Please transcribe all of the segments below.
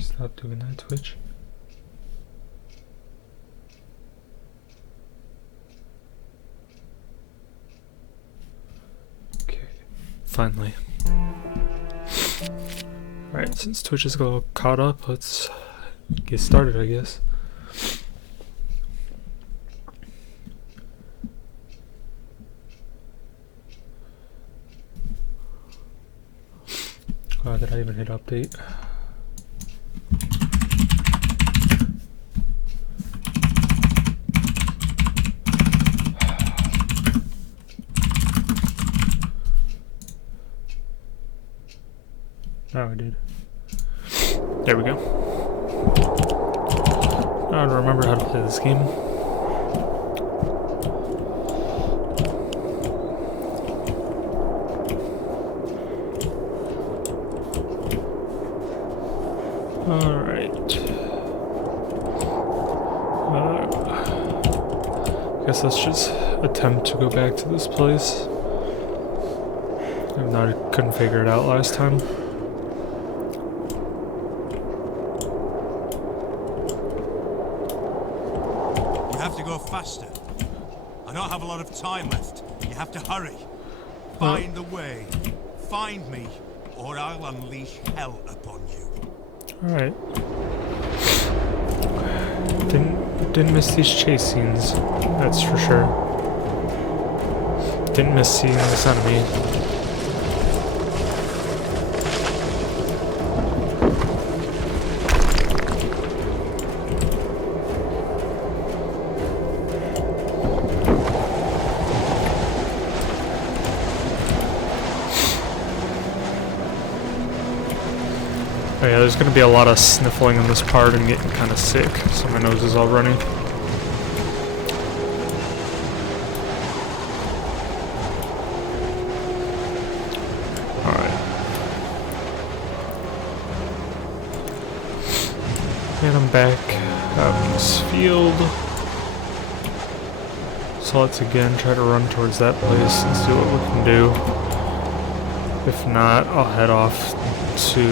Stop doing that, Twitch. Okay, finally. Alright, since Twitch is all caught up, let's get started, I guess. Did I even hit update? Oh, I did. There we go. Now I don't remember how to play this game. Alright. I guess let's just attempt to go back to this place. Even though I couldn't figure it out last time. Faster. I don't have a lot of time left. You have to hurry. Find the way. Find me, or I'll unleash hell upon you. Alright. Didn't miss these chase scenes, that's for sure. Didn't miss seeing this enemy. Oh yeah, there's gonna be a lot of sniffling in this part and getting kind of sick, so my nose is all runny. Alright. And I'm back out in this field. So let's again try to run towards that place and see what we can do. If not, I'll head off to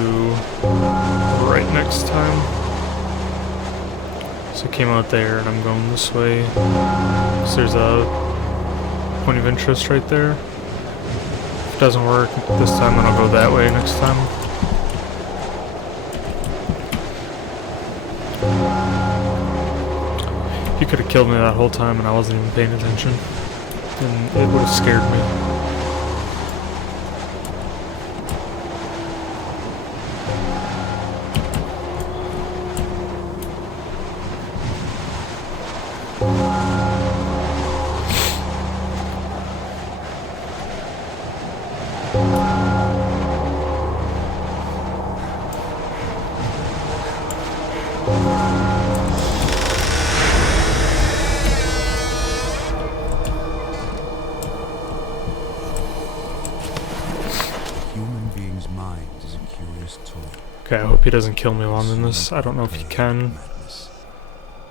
right next time. So I came out there and I'm going this way. So there's a point of interest right there. If it doesn't work this time, then I'll go that way next time. You could have killed me that whole time and I wasn't even paying attention. And it would have scared me. Okay, I hope he doesn't kill me while I'm in this. I don't know if he can.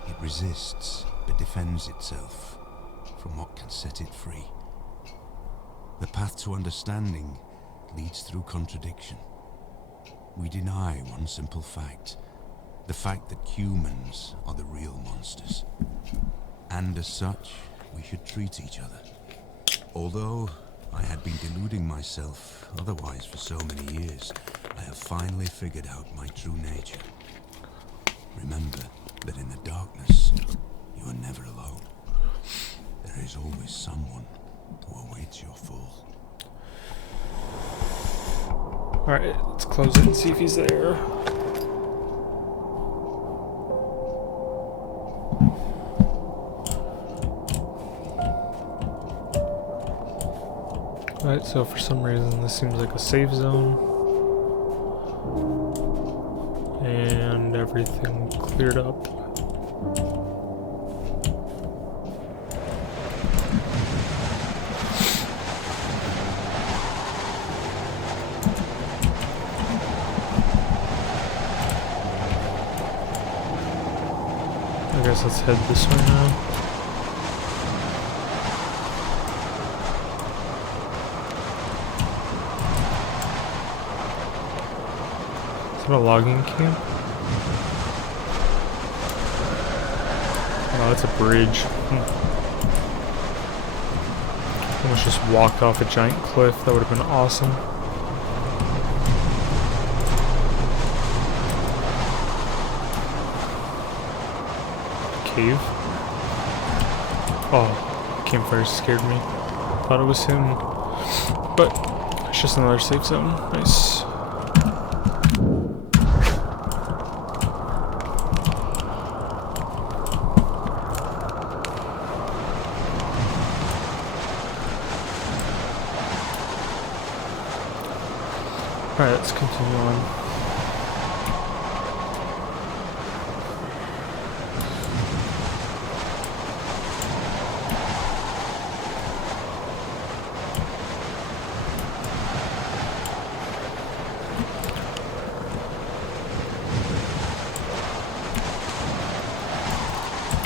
It resists, but defends itself from what can set it free. The path to understanding leads through contradiction. We deny one simple fact, the fact that humans are the real monsters. And as such, we should treat each other. Although I had been deluding myself otherwise for so many years, I have finally figured out my true nature. Remember that in the darkness, you are never alone. There is always someone who awaits your fall. Alright, let's close it and see if he's there. Alright, so for some reason this seems like a safe zone. And everything cleared up. I guess let's head this way now. Is that a logging camp? Oh, that's a bridge. Almost just walked off a giant cliff. That would have been awesome. Cave? Oh, campfire scared me. Thought it was him. But it's just another safe zone. Nice. Alright, let's continue on.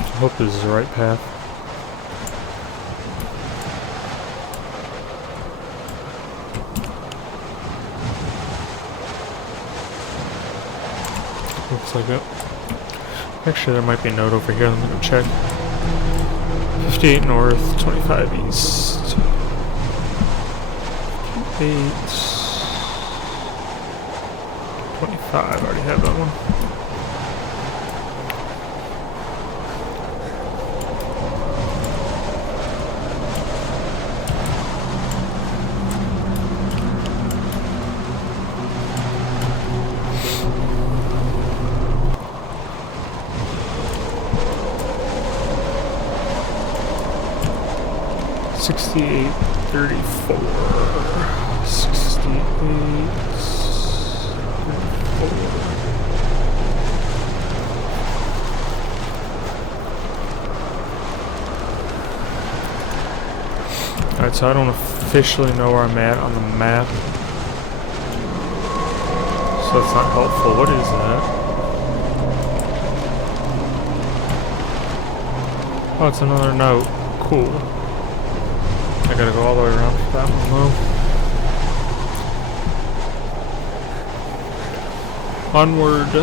I hope this is the right path. Looks like it. Actually, there might be a note over here. Let me go check. 58 north, 25 east. 8. 25. I already have that one. $68.34. 68.34. Alright, so I don't officially know where I'm at on the map. So that's not helpful. What is that? Oh, it's another note. Cool. I gotta go all the way around for that one though. Onward.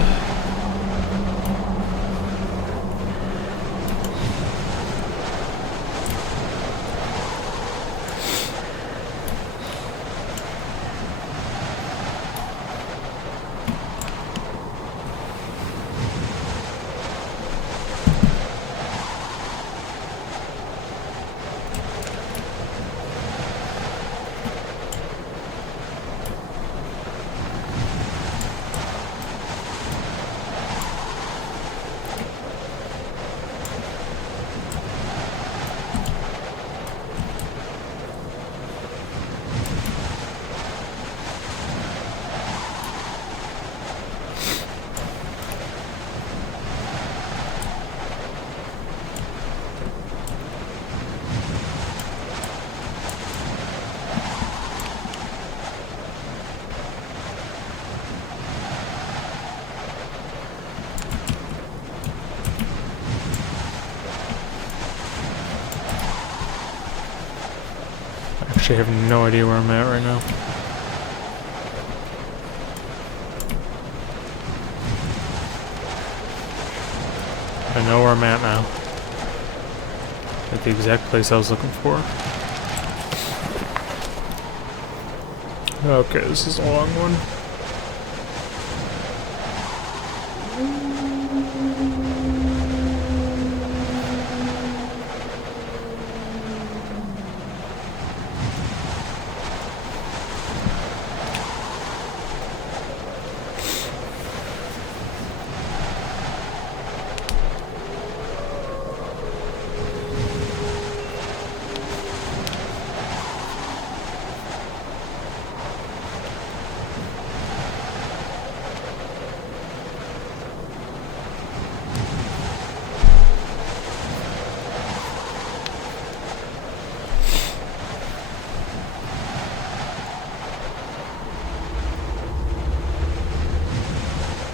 Actually, I have no idea where I'm at right now. I know where I'm at now. At the exact place I was looking for. Okay, this is a long one.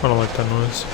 I don't like that noise.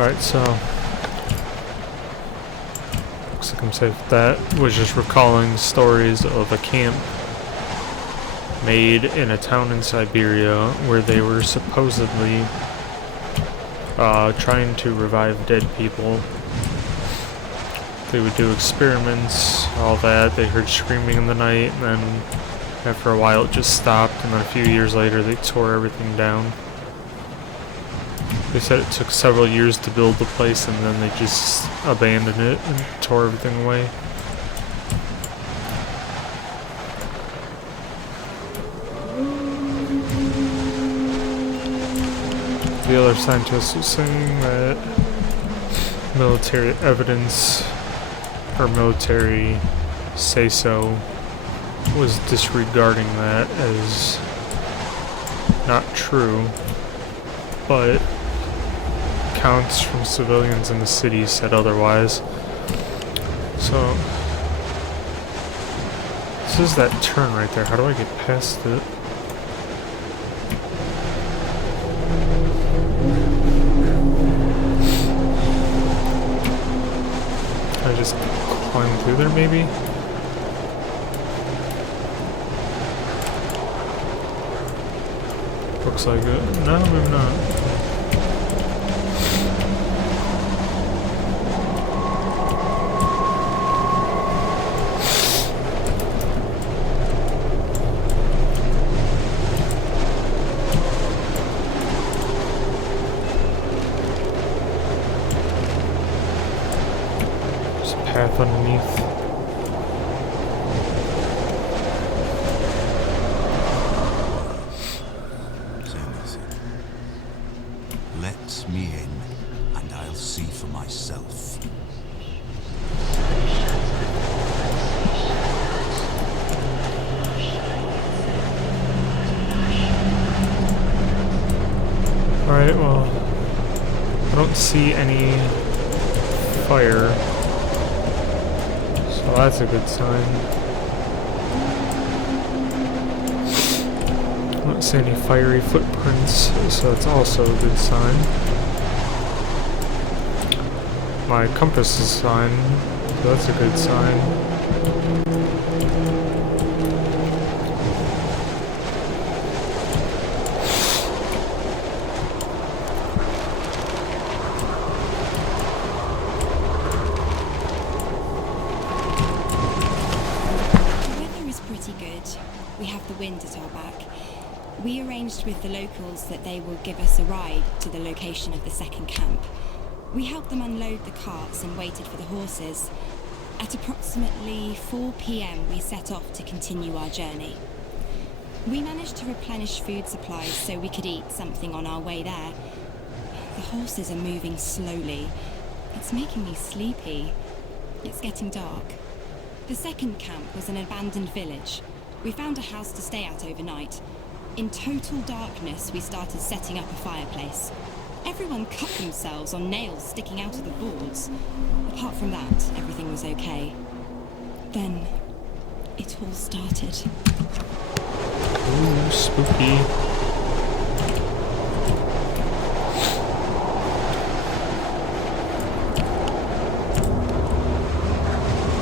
Alright, so looks like I'm safe. That was just recalling stories of a camp made in a town in Siberia where they were supposedly trying to revive dead people. They would do experiments, all that. They heard screaming in the night, and then after a while it just stopped, and then a few years later they tore everything down. They said it took several years to build the place, and then they just abandoned it and tore everything away. The other scientist was saying that military evidence, or military say-so, was disregarding that as not true, but accounts from civilians in the city said otherwise. So this is that turn right there. How do I get past it? I just climb through there maybe? Looks like it. No, maybe not. There's a path underneath. Let me in, and I'll see for myself. Alright, well, I don't see any fire, so that's a good sign. I don't see any fiery footprints, so that's also a good sign. My compass is fine, so that's a good sign. We have the wind at our back. We arranged with the locals that they will give us a ride to the location of the second camp. We helped them unload the carts and waited for the horses. At approximately 4 p.m. we set off to continue our journey. We managed to replenish food supplies so we could eat something on our way there. The horses are moving slowly. It's making me sleepy. It's getting dark. The second camp was an abandoned village. We found a house to stay at overnight. In total darkness, we started setting up a fireplace. Everyone cut themselves on nails sticking out of the boards. Apart from that, everything was okay. Then, it all started. Ooh, spooky.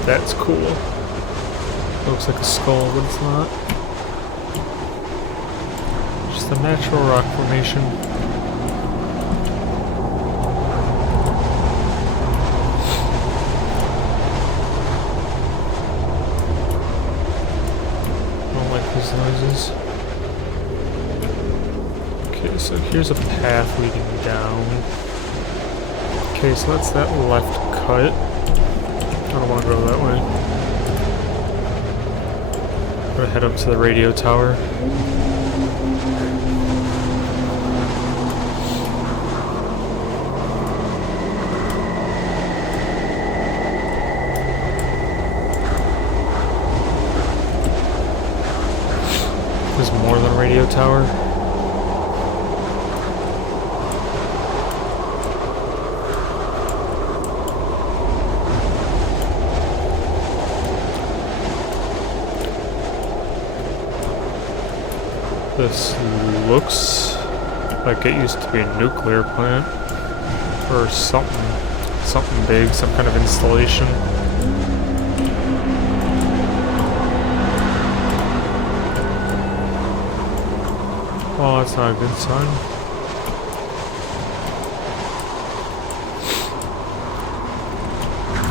That's cool. Looks like a skull, but it's not. Just a natural rock formation. Don't like these noises. Okay, so here's a path leading down. Okay, so that's that left cut. I don't want to go that way. I'm gonna head up to the radio tower. There's more than a radio tower. This looks like it used to be a nuclear plant. or something big, some kind of installation. Well, that's not a good sign.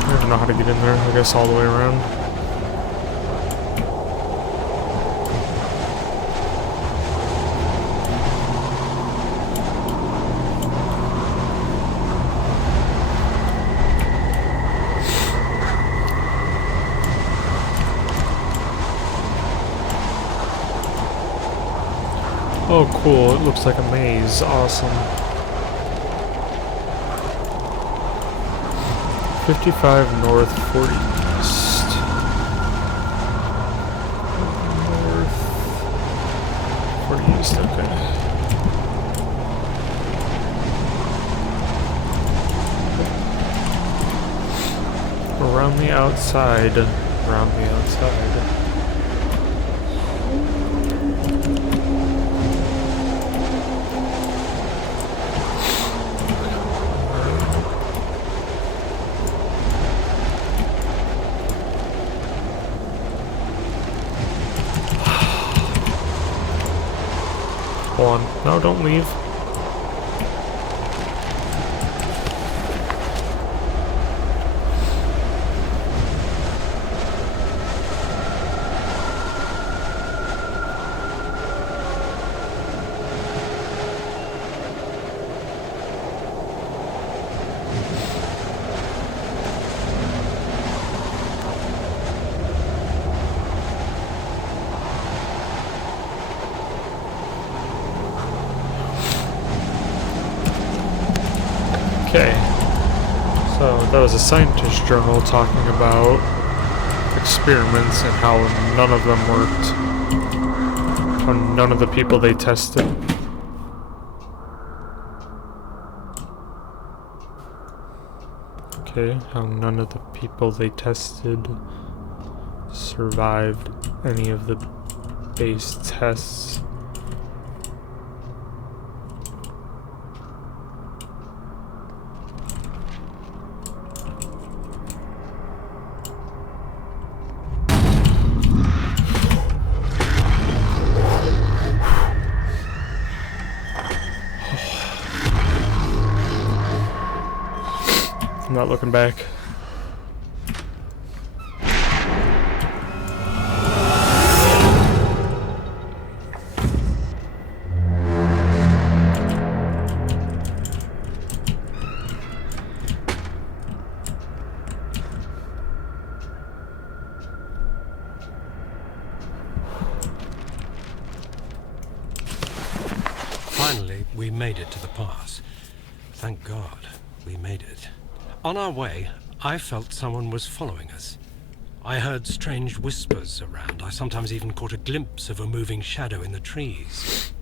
I don't know how to get in there. I guess all the way around. Oh, cool. It looks like a maze. Awesome. 55 north, 40 east. North, 40 east, okay. Around the outside. Around the outside. Hold on. No, don't leave. Okay, so that was a scientist journal talking about experiments and how none of them worked. How none of the people they tested. Okay, how none of the people they tested survived any of the base tests. I'm not looking back. Finally, we made it to the pass. Thank God, we made it. On our way, I felt someone was following us. I heard strange whispers around. I sometimes even caught a glimpse of a moving shadow in the trees.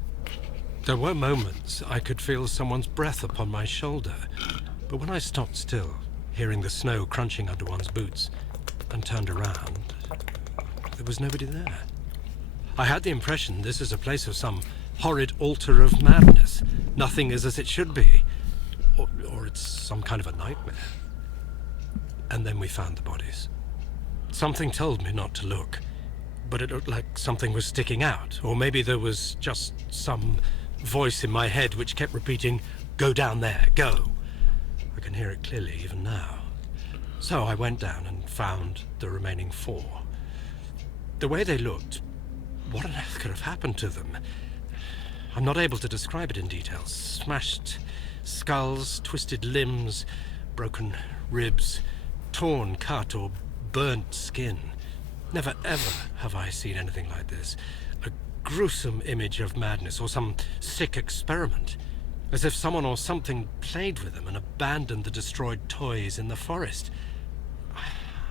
There were moments I could feel someone's breath upon my shoulder, but when I stopped still, hearing the snow crunching under one's boots, and turned around, there was nobody there. I had the impression this is a place of some horrid altar of madness. Nothing is as it should be. Or it's some kind of a nightmare. And then we found the bodies. Something told me not to look, but it looked like something was sticking out, or maybe there was just some voice in my head which kept repeating, "Go down there, go." I can hear it clearly even now. So I went down and found the remaining 4. The way they looked, what on earth could have happened to them? I'm not able to describe it in detail. Smashed skulls, twisted limbs, broken ribs, torn, cut, or burnt skin. Never ever have I seen anything like this. A gruesome image of madness or some sick experiment. As if someone or something played with them and abandoned the destroyed toys in the forest.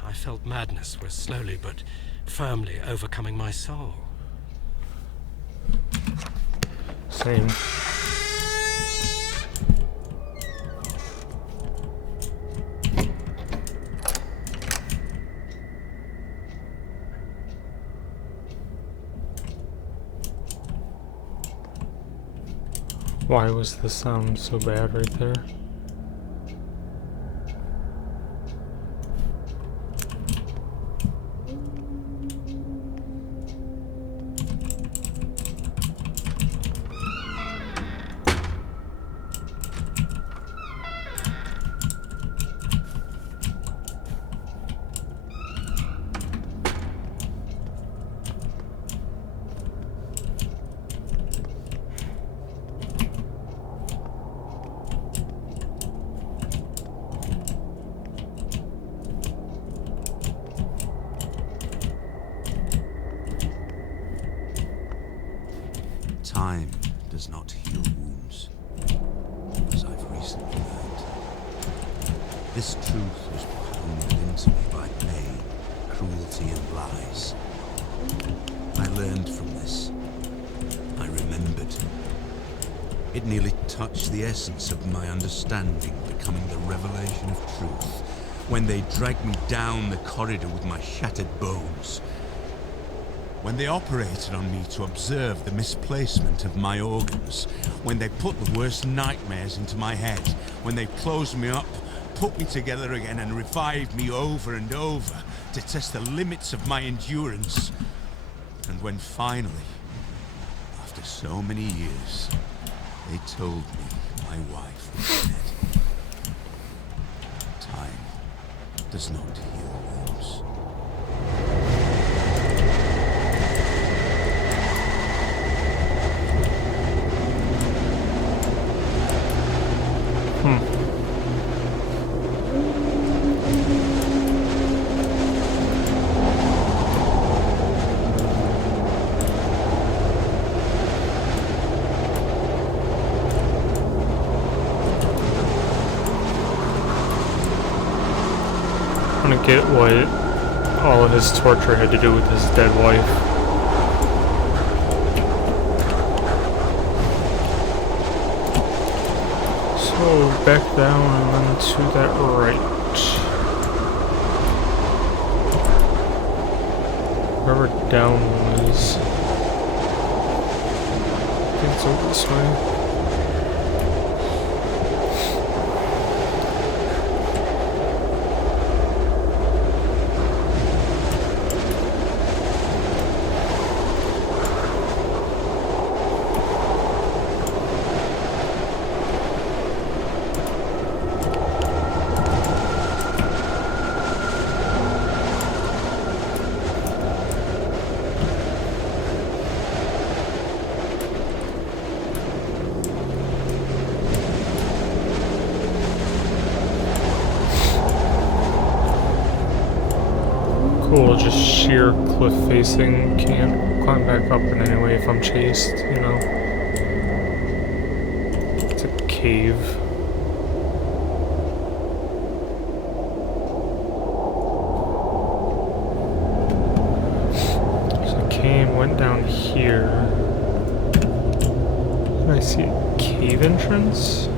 I felt madness was slowly but firmly overcoming my soul. Same. Why was the sound so bad right there? Time does not heal wounds, as I've recently learned. This truth was pounded into me by pain, cruelty, and lies. I learned from this. I remembered. It nearly touched the essence of my understanding, becoming the revelation of truth, when they dragged me down the corridor with my shattered bones. When they operated on me to observe the misplacement of my organs, when they put the worst nightmares into my head, when they closed me up, put me together again and revived me over and over to test the limits of my endurance. And when finally, after so many years, they told me my wife was dead. Time does not heal wounds. I don't get what all of his torture had to do with his dead wife. So back down and then to that right. Wherever down was. I think it's over this way. Cool, just sheer cliff facing, can't climb back up in any way if I'm chased, you know. It's a cave. So I came, went down here. And I see a cave entrance?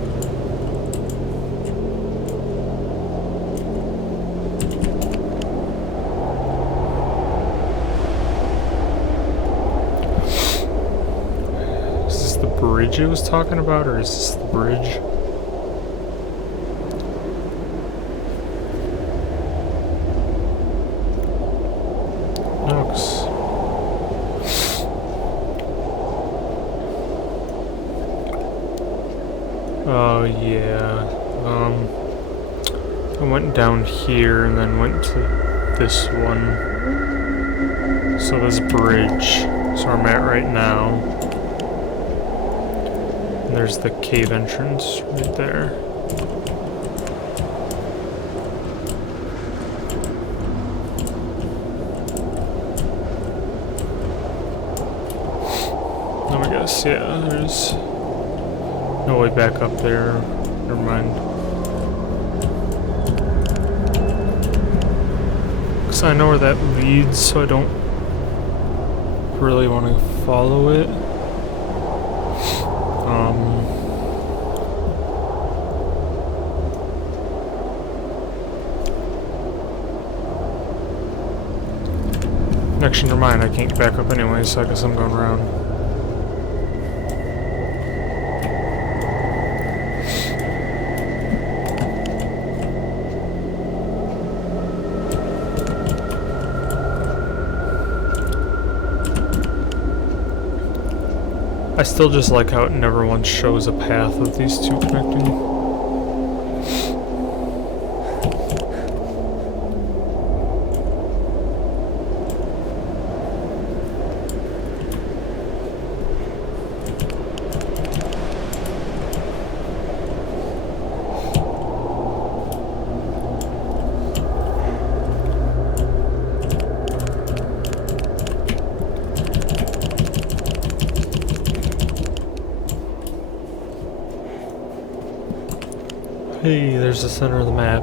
Bridge it was talking about, or is this the bridge? Looks. Oh yeah. I went down here and then went to this one. So this bridge. So where I'm at right now. There's the cave entrance right there. Oh, I guess, yeah, there's no way back up there. Never mind. Because I know where that leads, so I don't really want to follow it. Actually, never mind, I can't get back up anyway, so I guess I'm going around. I still just like how it never once shows a path of these two connecting. Hey, there's the center of the map.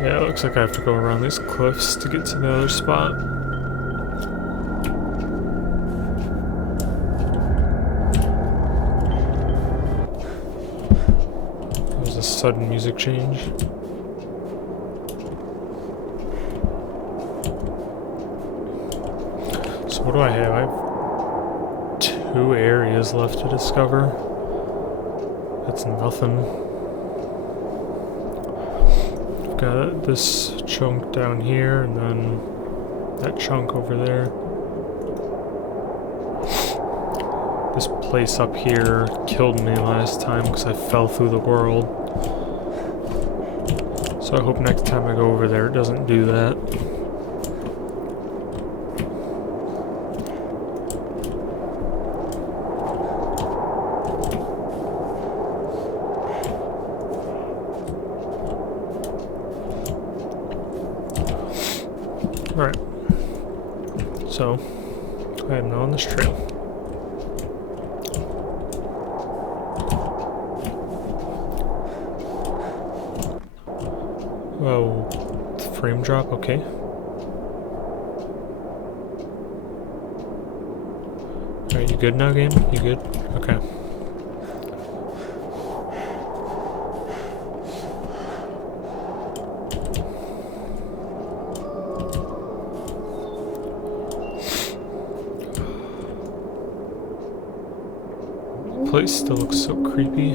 Yeah, it looks like I have to go around these cliffs to get to the other spot. There's a sudden music change. So what do I have? I have 2 areas left to discover. That's nothing. I've got this chunk down here, and then that chunk over there. This place up here killed me last time because I fell through the world. So I hope next time I go over there it doesn't do that. Alright, so I am now on this trail. Oh, frame drop, okay. Alright, you good now, game? You good? Okay. Place still looks so creepy.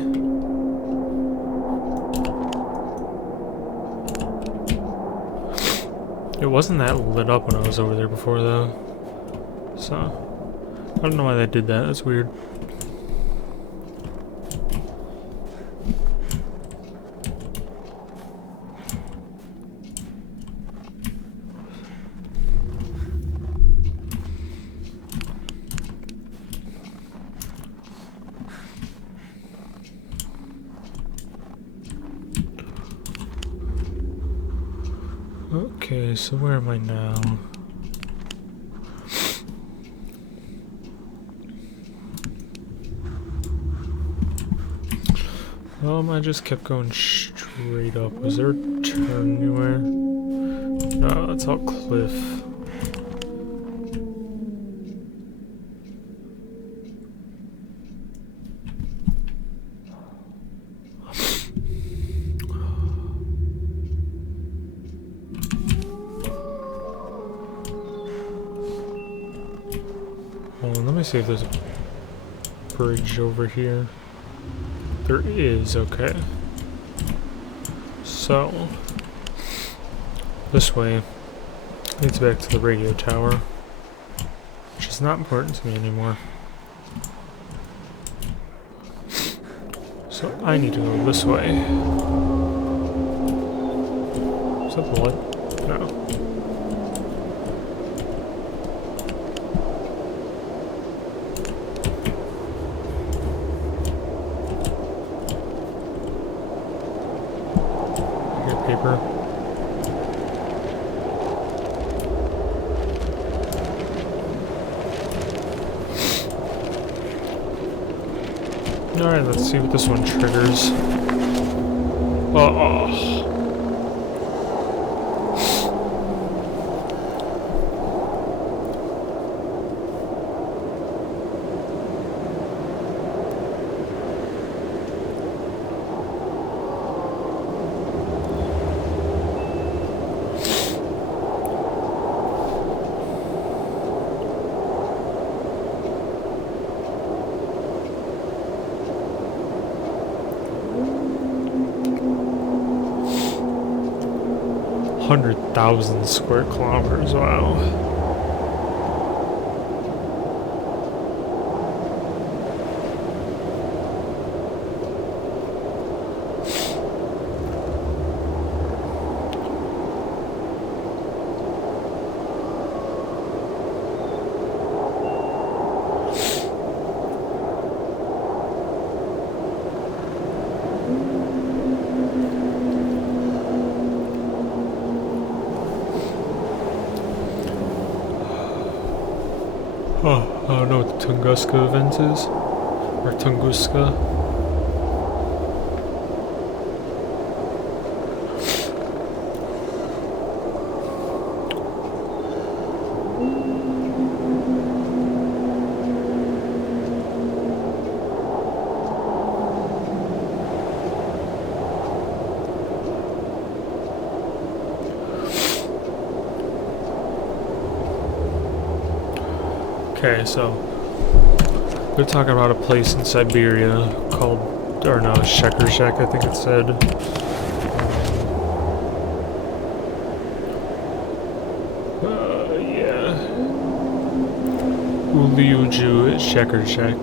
It wasn't that lit up when I was over there before though. So I don't know why they did that, that's weird. Okay, so where am I now? I just kept going straight up. Was there a turn anywhere? No, that's all cliff. Hold on, let me see if there's a bridge over here. There is, okay. So, this way leads back to the radio tower, which is not important to me anymore. So I need to go this way. Is that blood? No. Paper. Alright, let's see what this one triggers. Oh. $100,000 square kilometers, wow. Oh, I don't know what the Tunguska event is. Or Tunguska. Okay, so they're talking about a place in Siberia called, or no, Shekershek, I think it said. Yeah. Uliuju Shekershek,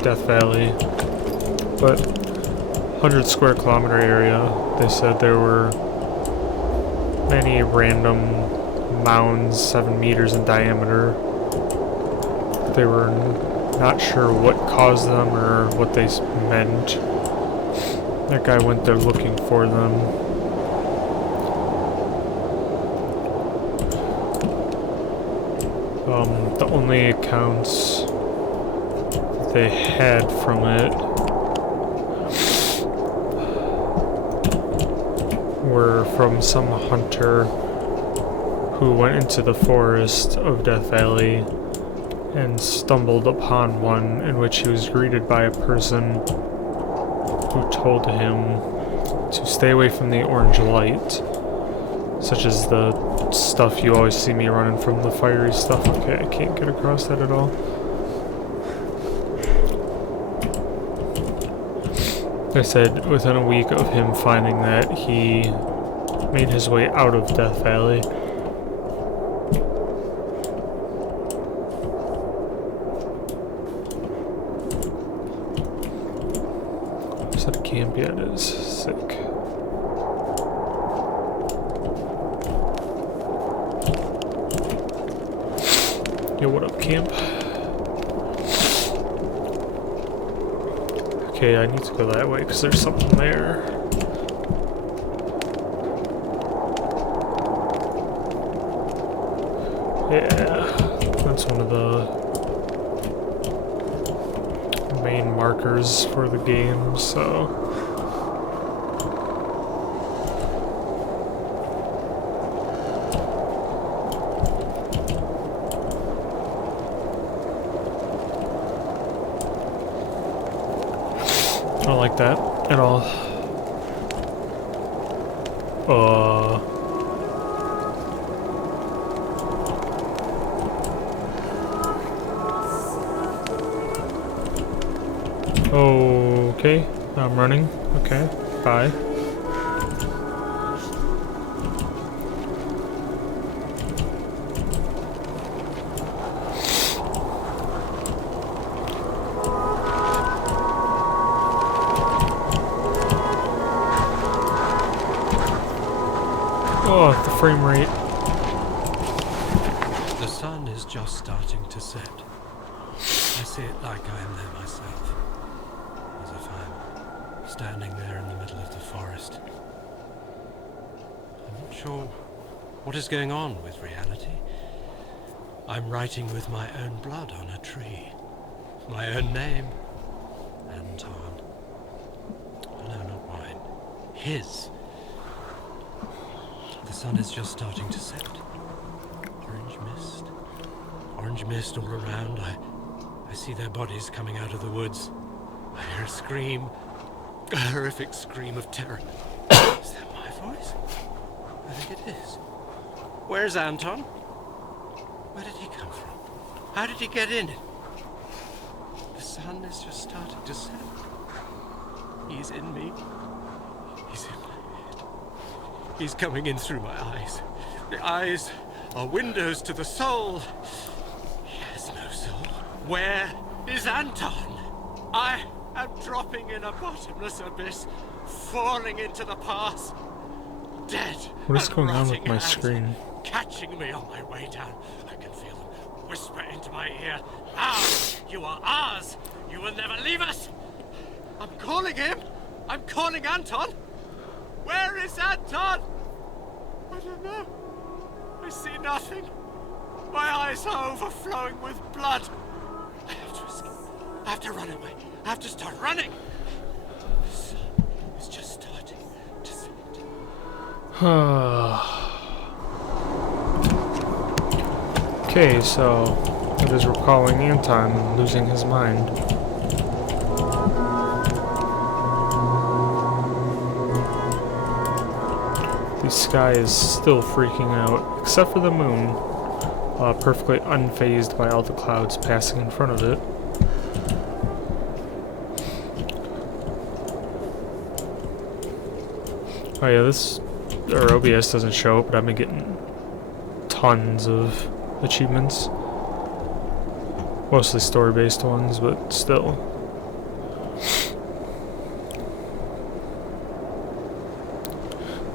Death Valley. But 100 square kilometer area, they said there were many random mounds 7 meters in diameter. They were not sure what caused them or what they meant. That guy went there looking for them. The only accounts they had from it were from some hunter who went into the forest of Death Valley and stumbled upon one in which he was greeted by a person who told him to stay away from the orange light, such as the stuff you always see me running from, the fiery stuff. Okay, I can't get across that at all. They said within a week of him finding that, he made his way out of Death Valley. Set a camp yet is sick. Yo, what up, camp? Okay, I need to go that way because there's something there. Yeah, that's one of the main markers for the game, so I don't like that at all. Okay, I'm running. Okay, bye. Oh, the frame rate. The sun is just starting to set. I see it like I am there myself. As if I'm standing there in the middle of the forest. I'm not sure what is going on with reality. I'm writing with my own blood on a tree. My own name. Anton. No, not mine. His. The sun is just starting to set. Orange mist. Orange mist all around. I see their bodies coming out of the woods. I hear a scream. A horrific scream of terror. Is that my voice? I think it is. Where's Anton? Where did he come from? How did he get in? The sun is just starting to set. He's in me. He's in my head. He's coming in through my eyes. The eyes are windows to the soul. He has no soul. Where is Anton? I am dropping in a bottomless abyss, falling into the past, dead. What is going on with my ants screen? Catching me on my way down. I can feel them whisper into my ear. Ours! You are ours! You will never leave us! I'm calling him! I'm calling Anton! Where is Anton? I don't know. I see nothing. My eyes are overflowing with blood. I have to escape. I have to run away. I have to start running. The sun is just starting to set. Okay, so it is recalling Anton and losing his mind. The sky is still freaking out, except for the moon, perfectly unfazed by all the clouds passing in front of it. Oh yeah, our OBS doesn't show it, but I've been getting tons of achievements. Mostly story-based ones, but still.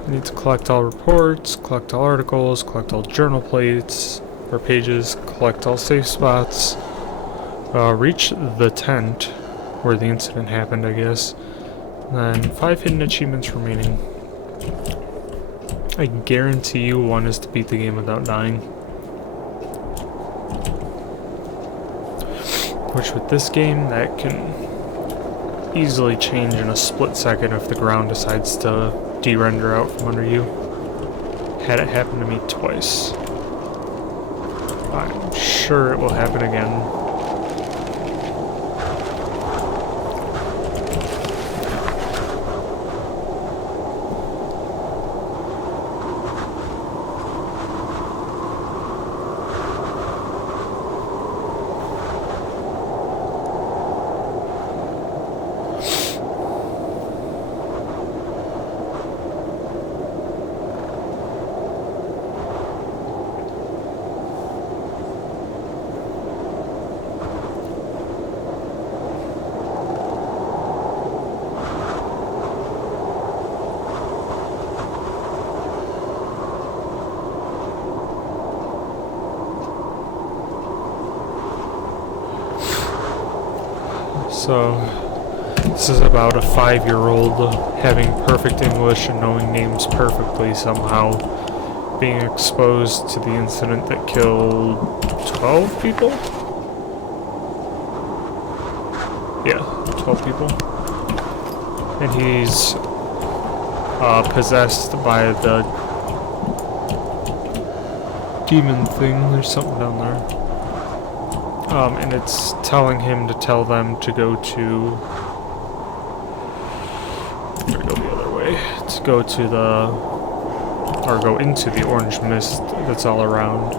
I need to collect all reports, collect all articles, collect all journal plates or pages, collect all safe spots, reach the tent where the incident happened, I guess. And then 5 hidden achievements remaining. I guarantee you one is to beat the game without dying. Which with this game, that can easily change in a split second if the ground decides to de-render out from under you. Had it happen to me twice. I'm sure it will happen again. So, this is about a 5-year-old having perfect English and knowing names perfectly somehow, being exposed to the incident that killed 12 people? Yeah, 12 people. And he's possessed by the demon thing. There's something down there. And it's telling him to tell them to go to... Or go the other way. To go to the... Or go into the orange mist that's all around.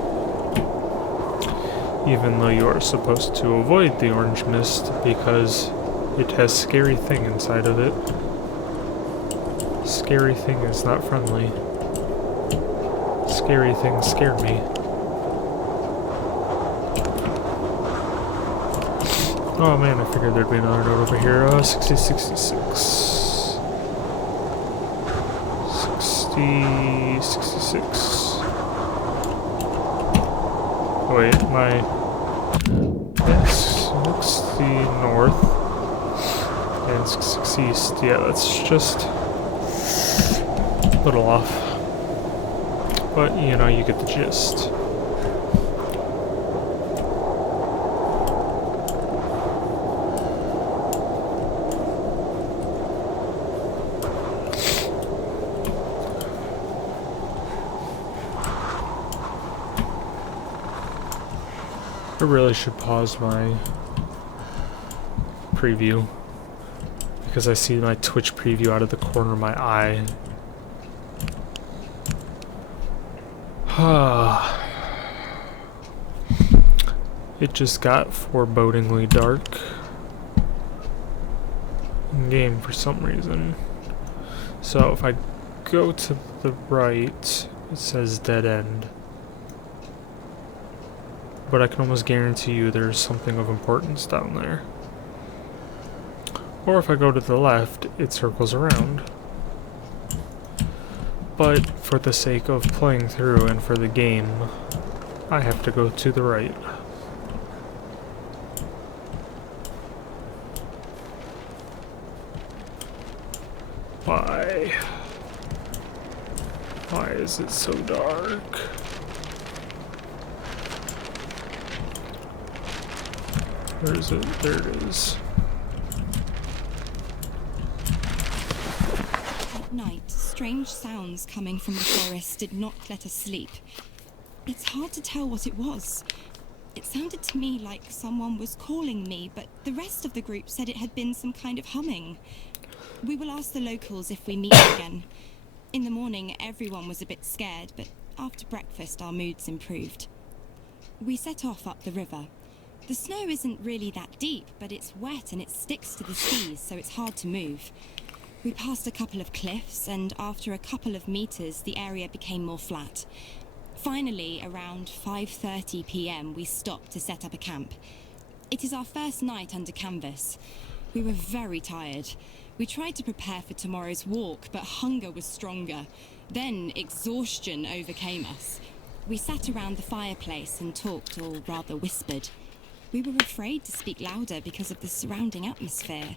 Even though you are supposed to avoid the orange mist because it has scary thing inside of it. Scary thing is not friendly. Scary things scare me. Oh man, I figured there'd be another note over here. 60, 66. 60, 66. Oh, wait, that's 60 north. And 60 east. Yeah, that's just a little off. But, you know, you get the gist. I really should pause my preview because I see my Twitch preview out of the corner of my eye. It just got forebodingly dark in game for some reason. So if I go to the right, it says dead end. But I can almost guarantee you there's something of importance down there. Or if I go to the left, it circles around. But for the sake of playing through and for the game, I have to go to the right. Why? Why is it so dark? Where is it? There it is. At night, strange sounds coming from the forest did not let us sleep. It's hard to tell what it was. It sounded to me like someone was calling me, but the rest of the group said it had been some kind of humming. We will ask the locals if we meet again. In the morning, everyone was a bit scared, but after breakfast, our moods improved. We set off up the river. The snow isn't really that deep, but it's wet and it sticks to the skis, so it's hard to move. We passed a couple of cliffs, and after a couple of meters, the area became more flat. Finally, around 5:30 p.m., we stopped to set up a camp. It is our first night under canvas. We were very tired. We tried to prepare for tomorrow's walk, but hunger was stronger. Then exhaustion overcame us. We sat around the fireplace and talked, or rather whispered. We were afraid to speak louder because of the surrounding atmosphere,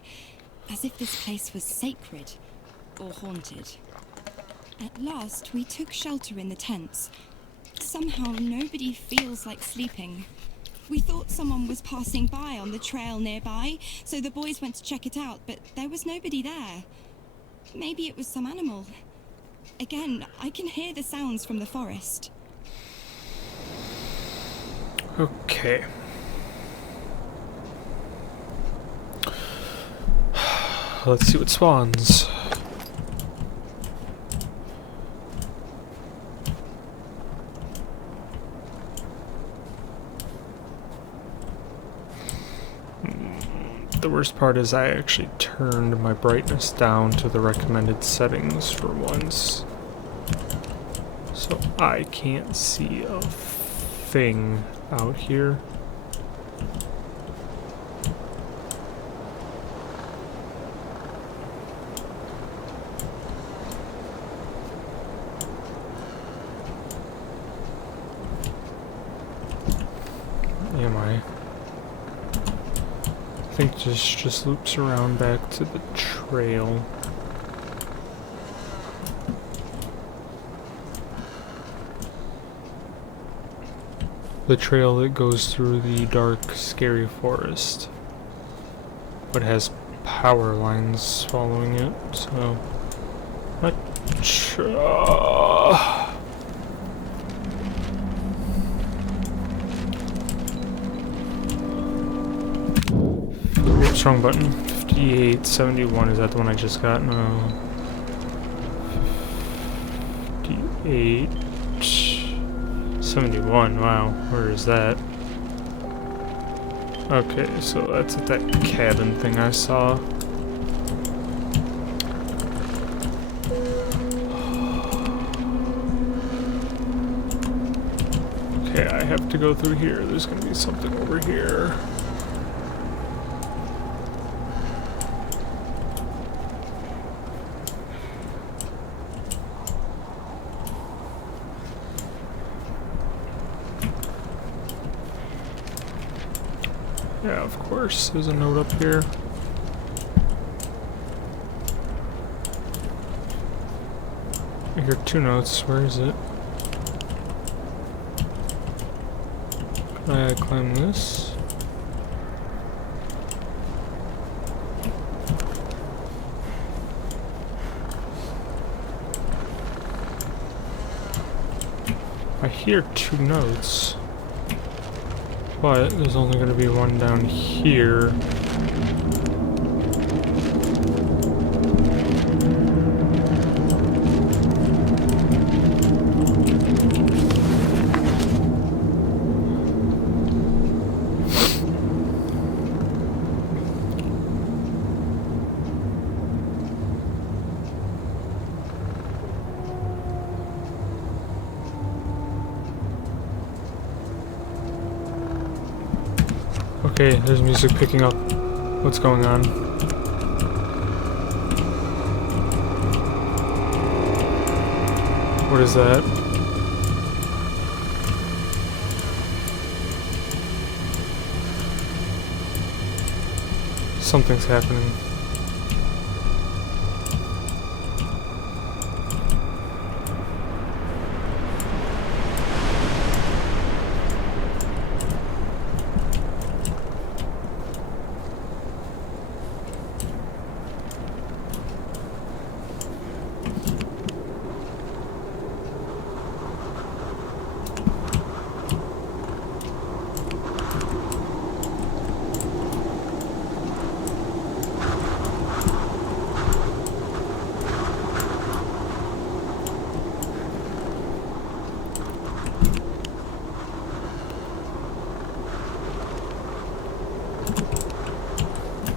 as if this place was sacred or haunted. At last, we took shelter in the tents. Somehow, nobody feels like sleeping. We thought someone was passing by on the trail nearby, so the boys went to check it out, but there was nobody there. Maybe it was some animal. Again, I can hear the sounds from the forest. Okay. Let's see what spawns. The worst part is I actually turned my brightness down to the recommended settings for once. So I can't see a thing out here. Am I? I think this just loops around back to the trail. The trail that goes through the dark, scary forest, but has power lines following it, so Oops, wrong button. 5871, is that the one I just got? No. 5871, wow, where is that? Okay, so that's at that cabin thing I saw. Okay, I have to go through here. There's gonna be something over here. Yeah, of course. There's a note up here. I hear two notes. Where is it? Can I climb this? I hear two notes. But there's only going to be one down here. Okay, there's music picking up. What's going on? What is that? Something's happening.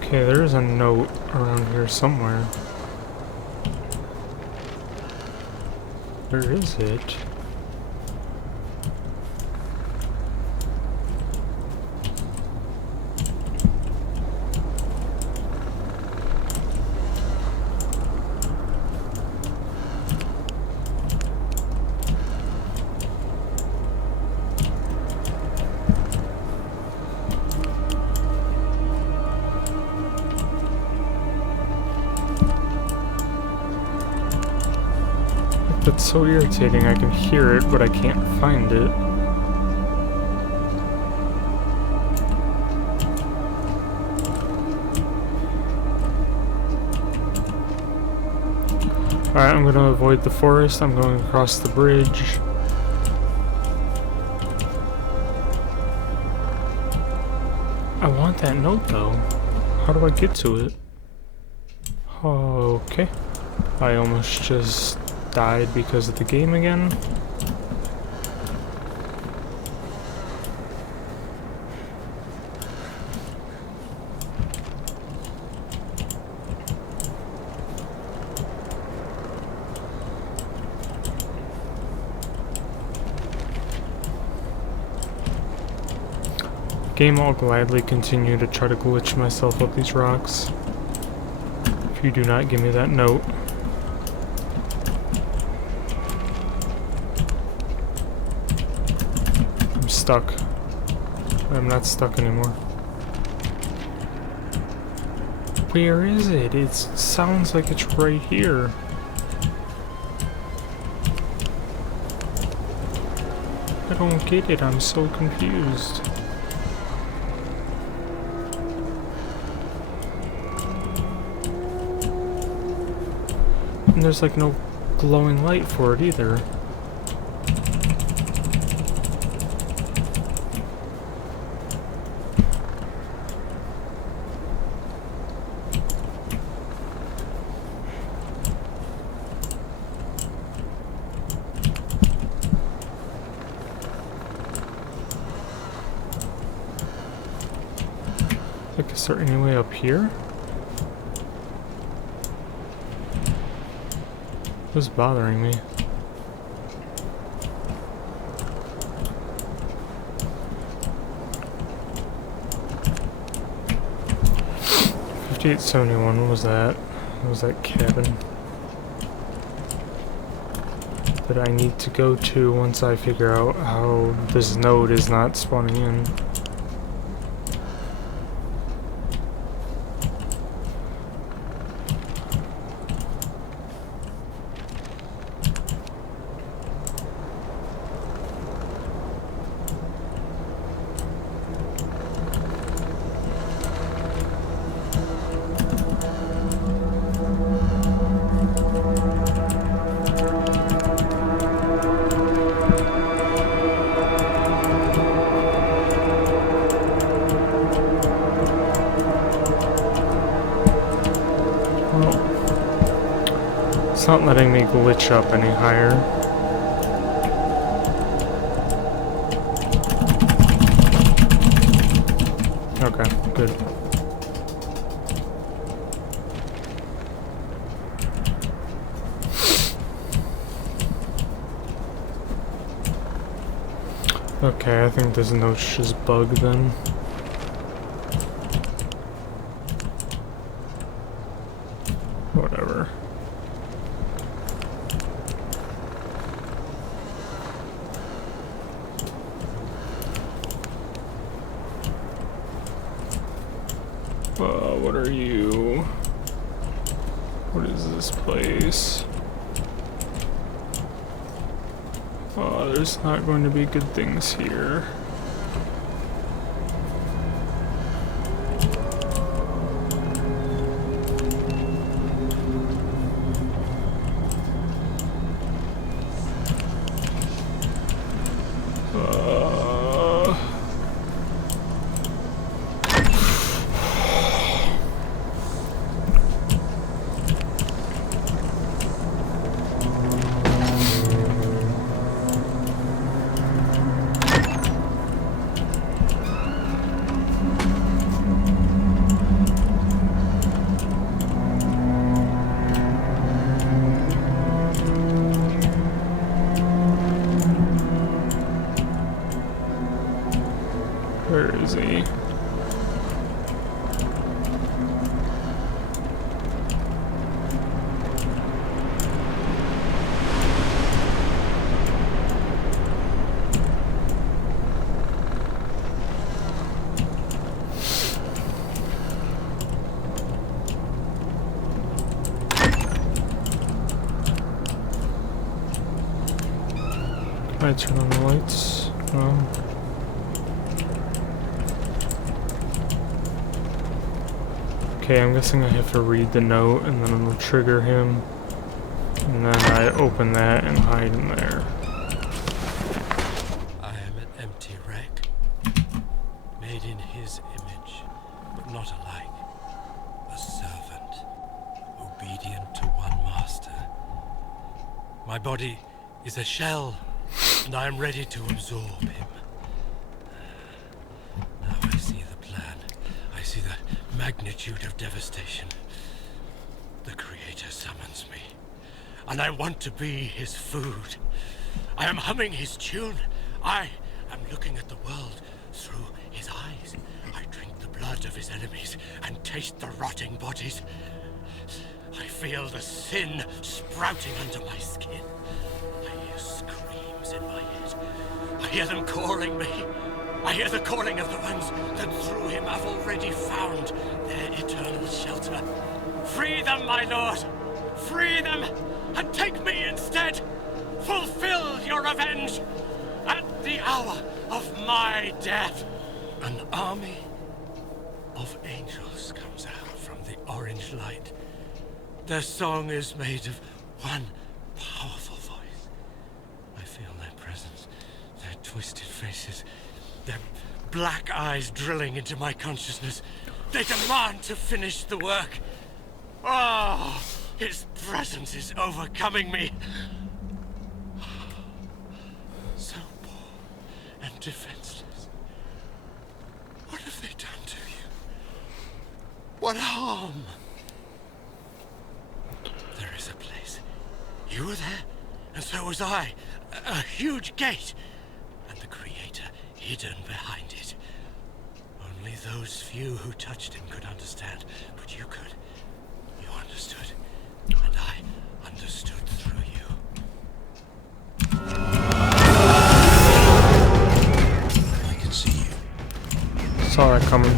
Okay, there's a note around here somewhere. Where is it? That's so irritating. I can hear it, but I can't find it. Alright, I'm gonna avoid the forest. I'm going across the bridge. I want that note though. How do I get to it? Okay. I almost just died because of the game again. Game, I'll gladly continue to try to glitch myself up these rocks. If you do not give me that note. I'm stuck. I'm not stuck anymore. Where is it? It sounds like it's right here. I don't get it. I'm so confused. And there's like no glowing light for it either. Like, is there any way up here? What's bothering me? $58.71, what was that? What was that cabin? That I need to go to once I figure out how this node is not spawning in. It's not letting me glitch up any higher. Okay, good. Okay, I think this note's just bugged then. Whatever. What are you? What is this place? Oh, there's not going to be good things here. easy. Can I turn on the lights? No. Okay, I'm guessing I have to read the note and then it'll trigger him. And then I open that and hide in there. I am an empty wreck, made in his image, but not alike. A servant, obedient to one master. My body is a shell, and I am ready to absorb him. Now I see the plan. I see the magnitude of devastation. The Creator summons me, and I want to be his food. I am humming his tune. I am looking at the world through his eyes. I drink the blood of his enemies and taste the rotting bodies. I feel the sin sprouting under my skin. I hear screams in my head. I hear them calling me. I hear the calling of the ones that through him have already found their eternal shelter. Free them, my lord! Free them, and take me instead! Fulfill your revenge at the hour of my death! An army of angels comes out from the orange light. Their song is made of one powerful voice. I feel their presence, their twisted faces, their black eyes drilling into my consciousness. They demand to finish the work. Oh, his presence is overcoming me. So poor and defenseless. What have they done to you? What harm? There is a place. You were there, and so was I. A huge gate, and the Creator hidden behind it. Only those few who touched him could understand, but you could. You understood, and I understood through you. I can see you. Saw that coming.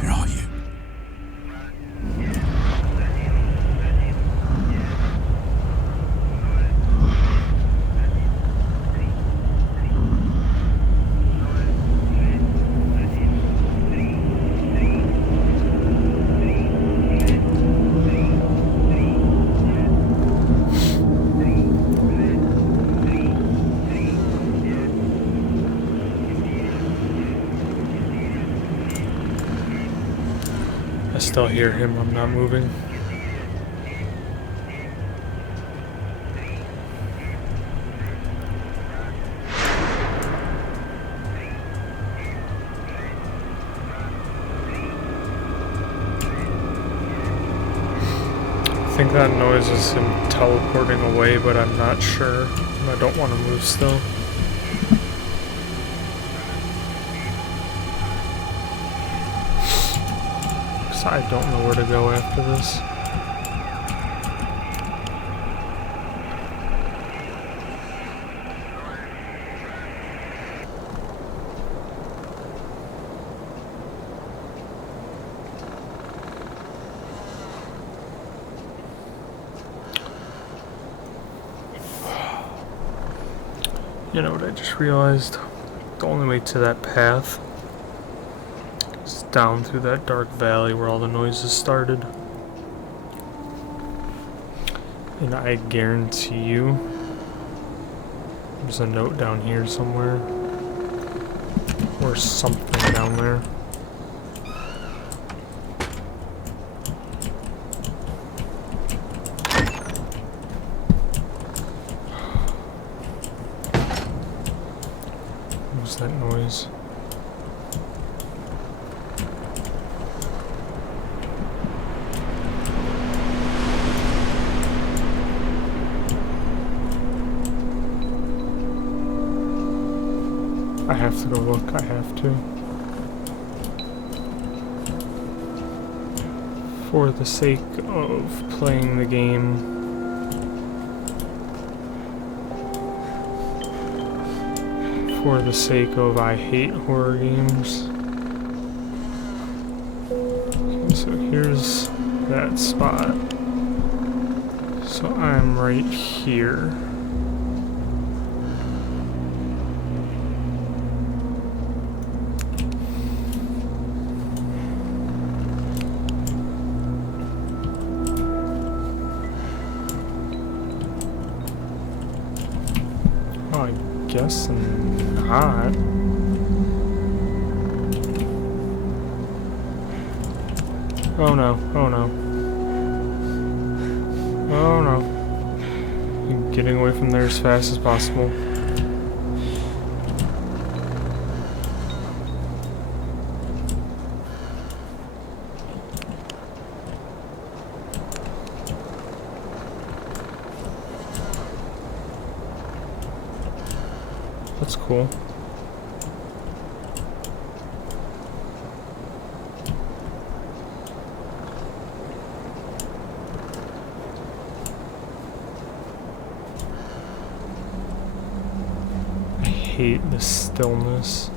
Where are you? I still hear him, I'm not moving. I think that noise is him teleporting away, but I'm not sure. And I don't want to move still. I don't know where to go after this. You know what I just realized? The only way to that path is down through that dark valley where all the noises started. And I guarantee you there's a note down here somewhere. Or something down there. What was that noise? I have to go look, I have to. For the sake of playing the game. For the sake of I hate horror games. Okay, so here's that spot. So I'm right here. I guess not. Oh no, oh no. Oh no. I'm getting away from there as fast as possible. That's cool. I hate the stillness.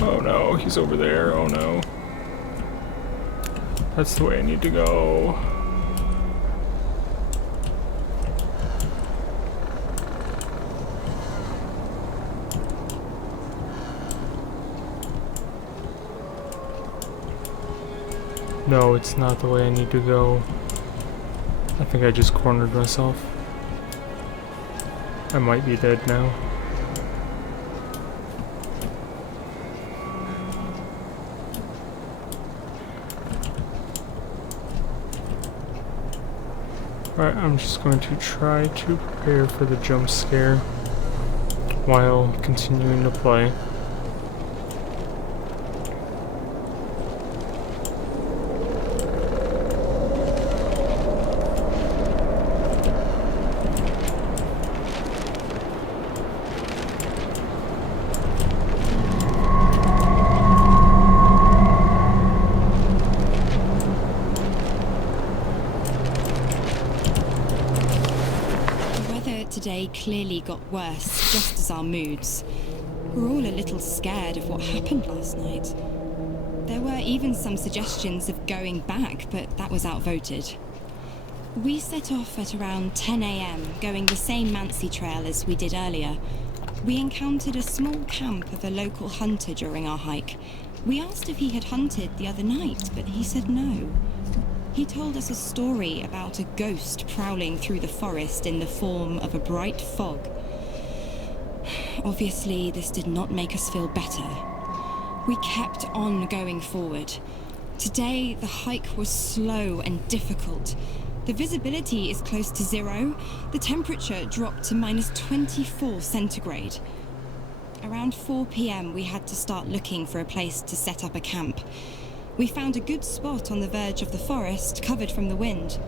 Oh no, he's over there. Oh no. That's the way I need to go. No, it's not the way I need to go. I think I just cornered myself. I might be dead now. Alright, I'm just going to try to prepare for the jump scare while continuing to play. Today clearly got worse, just as our moods. We're all a little scared of what happened last night. There were even some suggestions of going back, but that was outvoted. We set off at around 10 AM, going the same Mansi trail as we did earlier. We encountered a small camp of a local hunter during our hike. We asked if he had hunted the other night, but he said no. He told us a story about a ghost prowling through the forest in the form of a bright fog. Obviously, this did not make us feel better. We kept on going forward. Today, the hike was slow and difficult. The visibility is close to zero. The temperature dropped to -24 centigrade. Around 4 PM, we had to start looking for a place to set up a camp. We found a good spot on the verge of the forest, covered from the wind.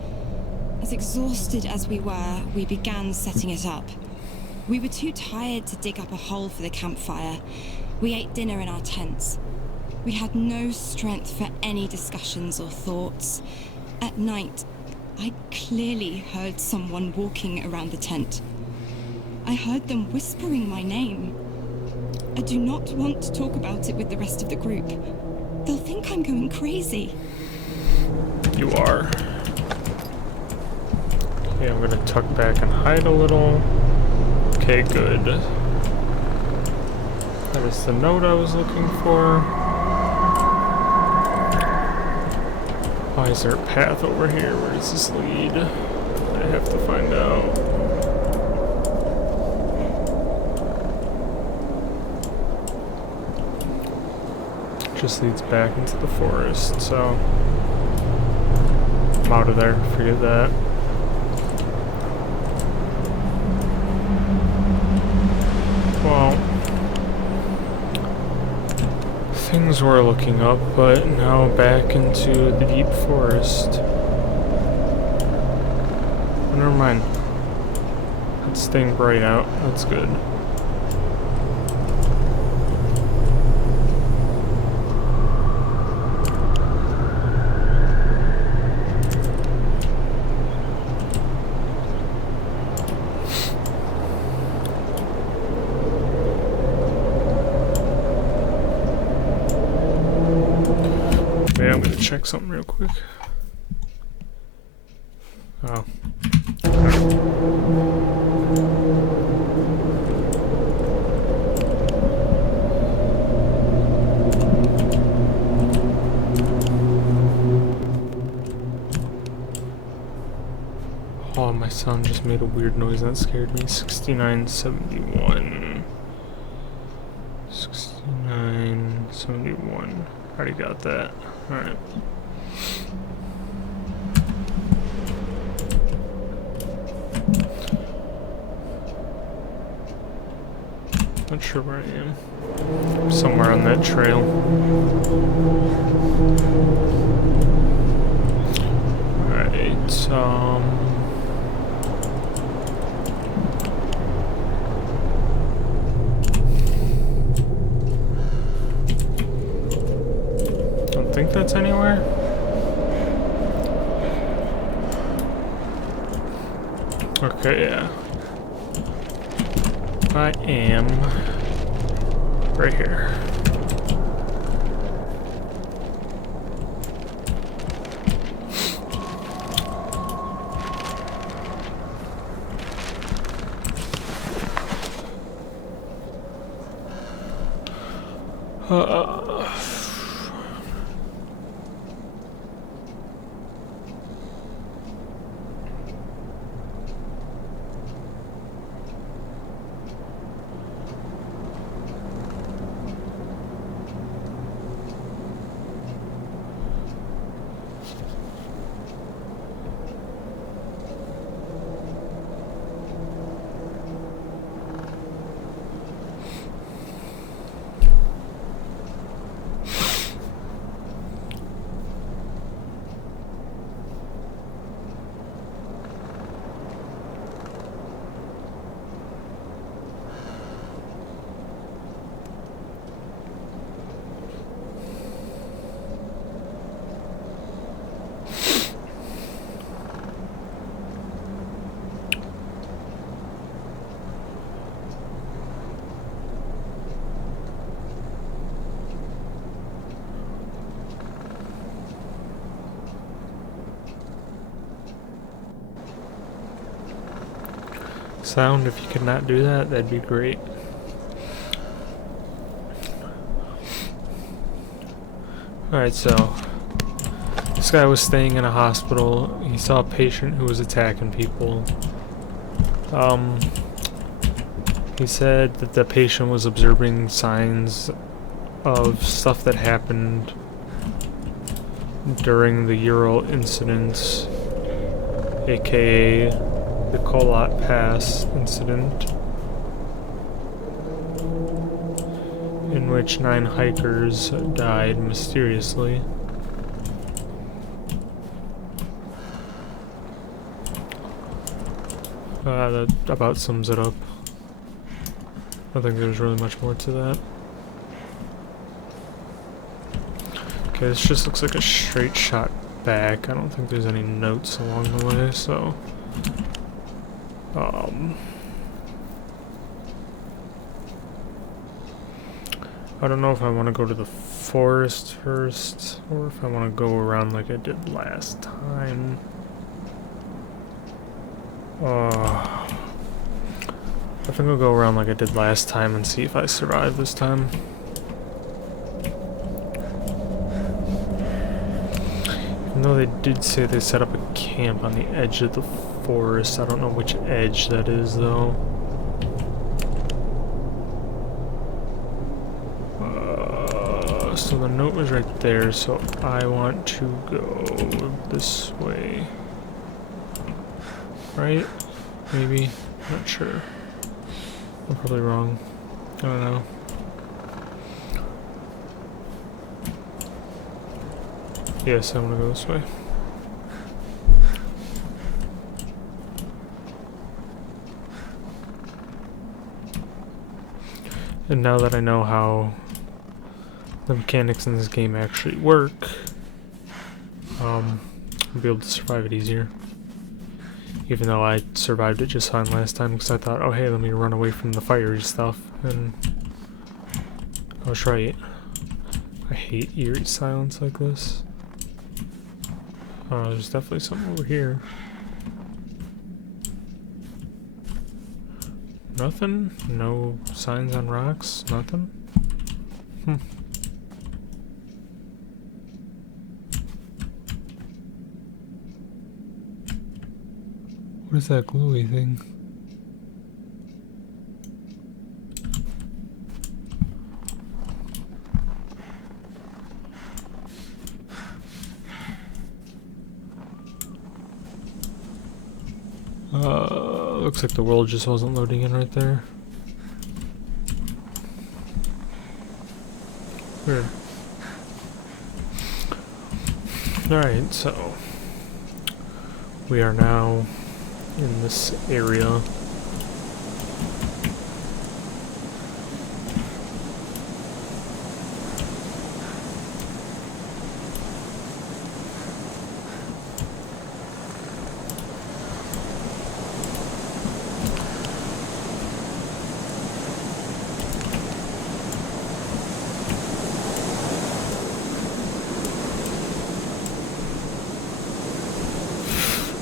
As exhausted as we were, we began setting it up. We were too tired to dig up a hole for the campfire. We ate dinner in our tents. We had no strength for any discussions or thoughts. At night, I clearly heard someone walking around the tent. I heard them whispering my name. I do not want to talk about it with the rest of the group. They'll think I'm going crazy. You are. Okay, I'm gonna tuck back and hide a little. Okay, good. That is the note I was looking for. Why is there a path over here? Where does this lead? I have to find out. just leads back into the forest, so I'm out of there, forget that. Well, things were looking up, but now back into the deep forest. Never mind. It's staying bright out, that's good. Yeah, I'm gonna check something real quick. Oh. Oh, my sound just made a weird noise that scared me. 6971. 6971. Already got that. Alright. Not sure where I am. Somewhere on that trail. Alright, don't think that's anywhere. Okay, yeah. I am right here. Sound, if you could not do that, that'd be great. Alright, so this guy was staying in a hospital. He saw a patient who was attacking people. He said that the patient was observing signs of stuff that happened during the Ural incident, aka the Kholat Pass incident, in which 9 hikers died mysteriously. That about sums it up. I don't think there's really much more to that. Okay, this just looks like a straight shot back. I don't think there's any notes along the way, so I don't know if I want to go to the forest first, or if I want to go around like I did last time. I think I'll go around like I did last time and see if I survive this time. Even though they did say they set up a camp on the edge of the forest, I don't know which edge that is though. So the note was right there, so I want to go this way. Right? Maybe? Not sure. I'm probably wrong. I don't know. Yes, I'm gonna go this way. And now that I know how the mechanics in this game actually work, I'll be able to survive it easier. Even though I survived it just fine last time, because I thought, oh hey, let me run away from the fiery stuff, and I was right. I hate eerie silence like this. There's definitely something over here. Nothing? No signs on rocks? Nothing? What is that glowy thing? Looks like the world just wasn't loading in right there. Weird. Alright, so we are now in this area.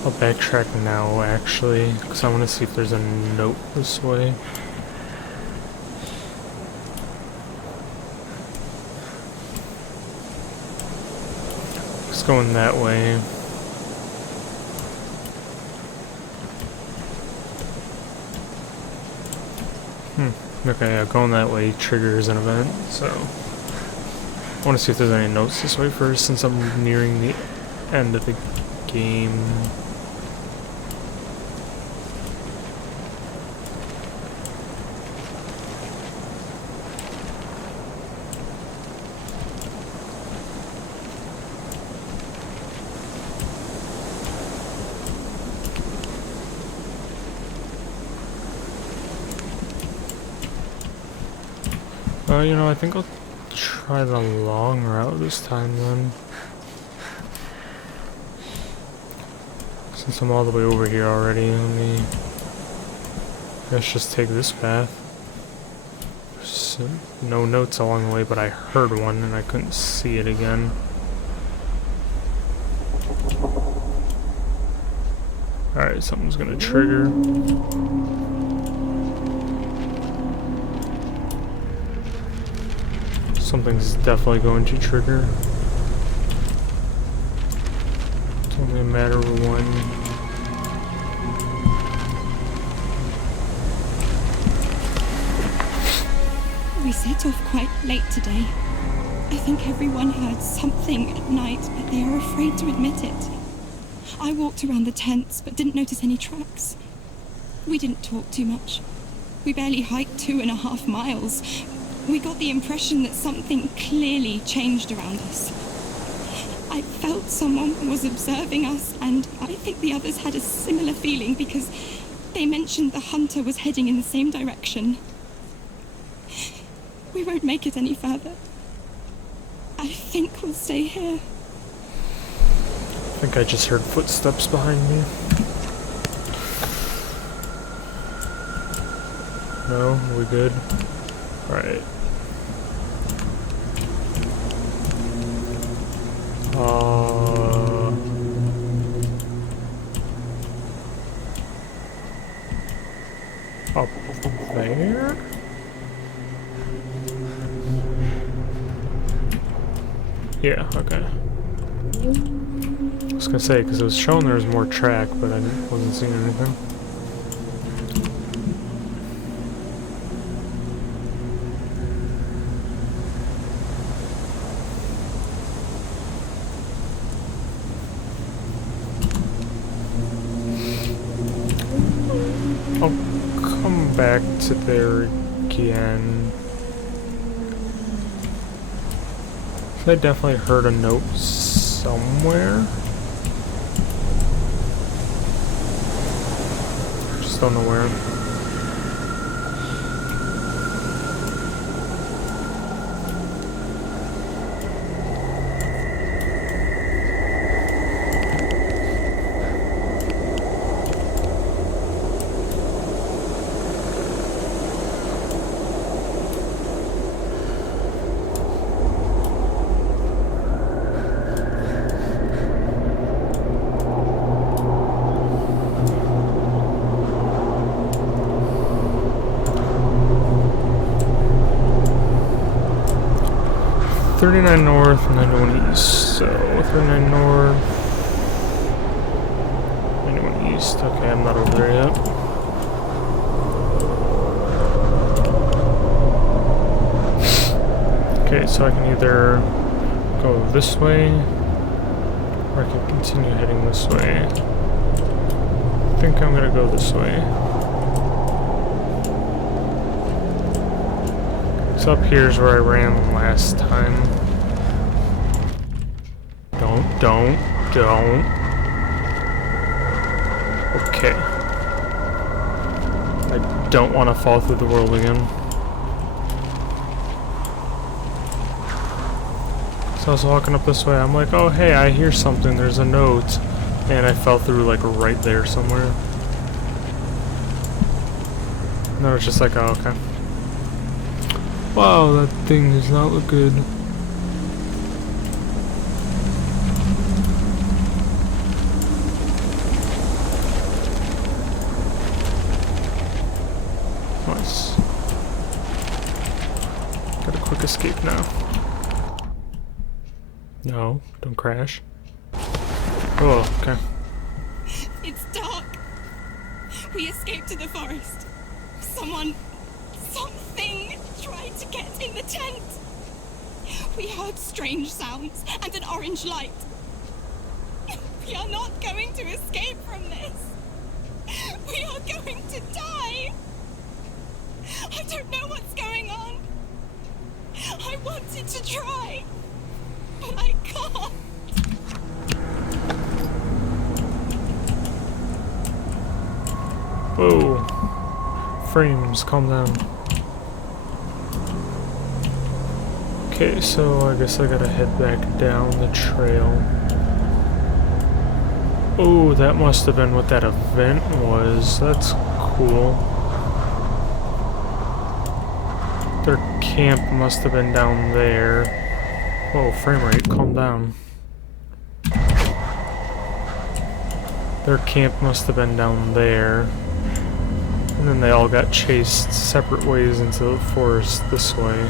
I'll backtrack now, actually, because I want to see if there's a note this way. It's going that way. Okay, yeah, going that way triggers an event, so I want to see if there's any notes this way first, since I'm nearing the end of the game. You know, I think I'll try the long route this time then. Since I'm all the way over here already, let's just take this path. There's no notes along the way, but I heard one and I couldn't see it again. Alright, something's gonna trigger. Something's definitely going to trigger. It's only a matter of when. We set off quite late today. I think everyone heard something at night, but they are afraid to admit it. I walked around the tents, but didn't notice any tracks. We didn't talk too much. We barely hiked 2.5 miles. We got the impression that something clearly changed around us. I felt someone was observing us, and I think the others had a similar feeling because they mentioned the hunter was heading in the same direction. We won't make it any further. I think we'll stay here. I think I just heard footsteps behind me. No, we good? Alright. Up there? Yeah, okay. I was gonna say, because it was showing there was more track, but I wasn't seeing anything. back to there again. I definitely heard a note somewhere. Just don't know where. .39 north and 91 east, so 39 north, 91 east. Okay, I'm not over there yet. Okay, so I can either go this way, or I can continue heading this way. I think I'm gonna go this way. So up here's where I ran last time. Don't. Okay. I don't want to fall through the world again. So I was walking up this way, I'm like, oh hey, I hear something, there's a note. And I fell through like right there somewhere. And I was just like, oh okay. Wow, that thing does not look good. Nice. Got a quick escape now. No, don't crash. Oh, okay. It's dark. We escaped to the forest. Something tried to get in the tent. We heard strange sounds and an orange light. We are not going to escape from this. We are going to die. I don't know what's going on. I wanted to try, but I can't. Whoa. Frames, calm down. Okay, so I guess I gotta head back down the trail. Oh, that must have been what that event was. That's cool. Their camp must have been down there. Whoa, frame rate, calm down. Their camp must have been down there. And then they all got chased separate ways into the forest this way.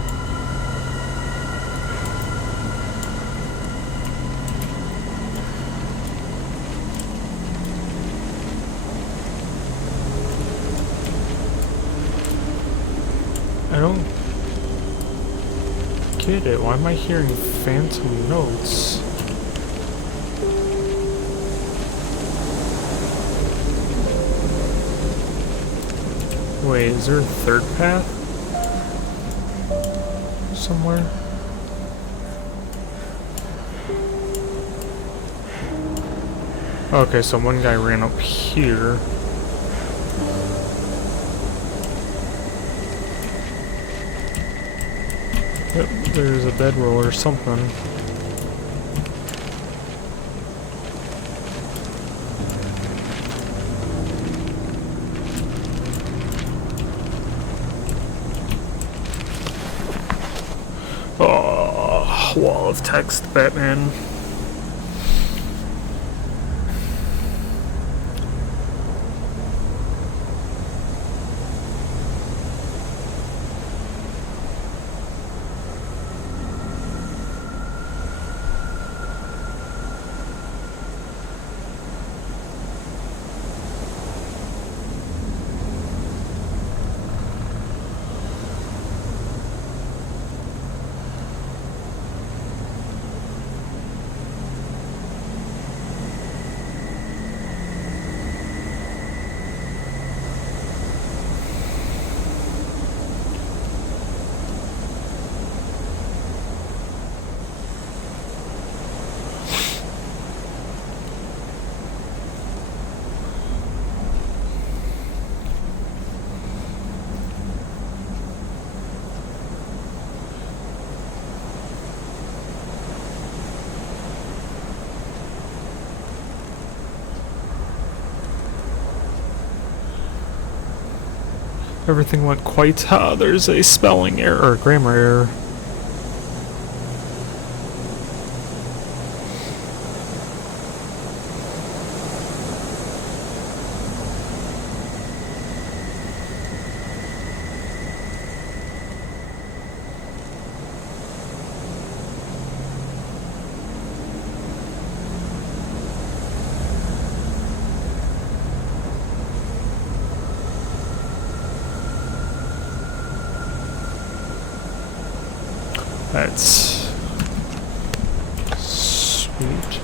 I don't get it. Why am I hearing phantom notes? Wait, is there a third path? Somewhere? Okay, so one guy ran up here. Yep, there's a bedroll or something. Oh, wall of text, Batman. everything went quite... there's a spelling error, or grammar error. That's sweet.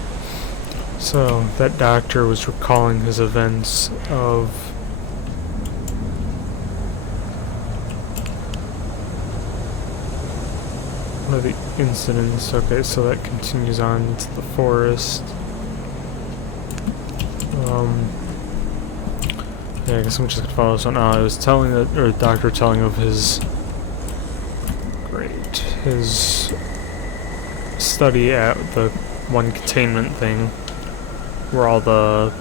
So that doctor was recalling his events of one of the incidents. Okay, so that continues on into the forest. Yeah, I guess I'm just gonna follow this one. I was telling that, or the doctor telling of his his study at the one containment thing where all the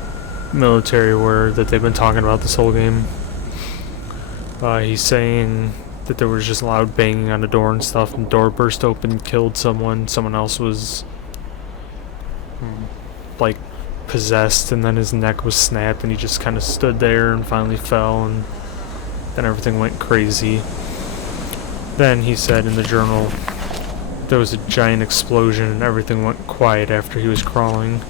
military were that they've been talking about this whole game. He's saying that there was just loud banging on the door and stuff, and the door burst open, killed someone. Someone else was like possessed, and then his neck was snapped and he just kind of stood there and finally fell, and then everything went crazy. Then he said in the journal there was a giant explosion and everything went quiet after he was crawling.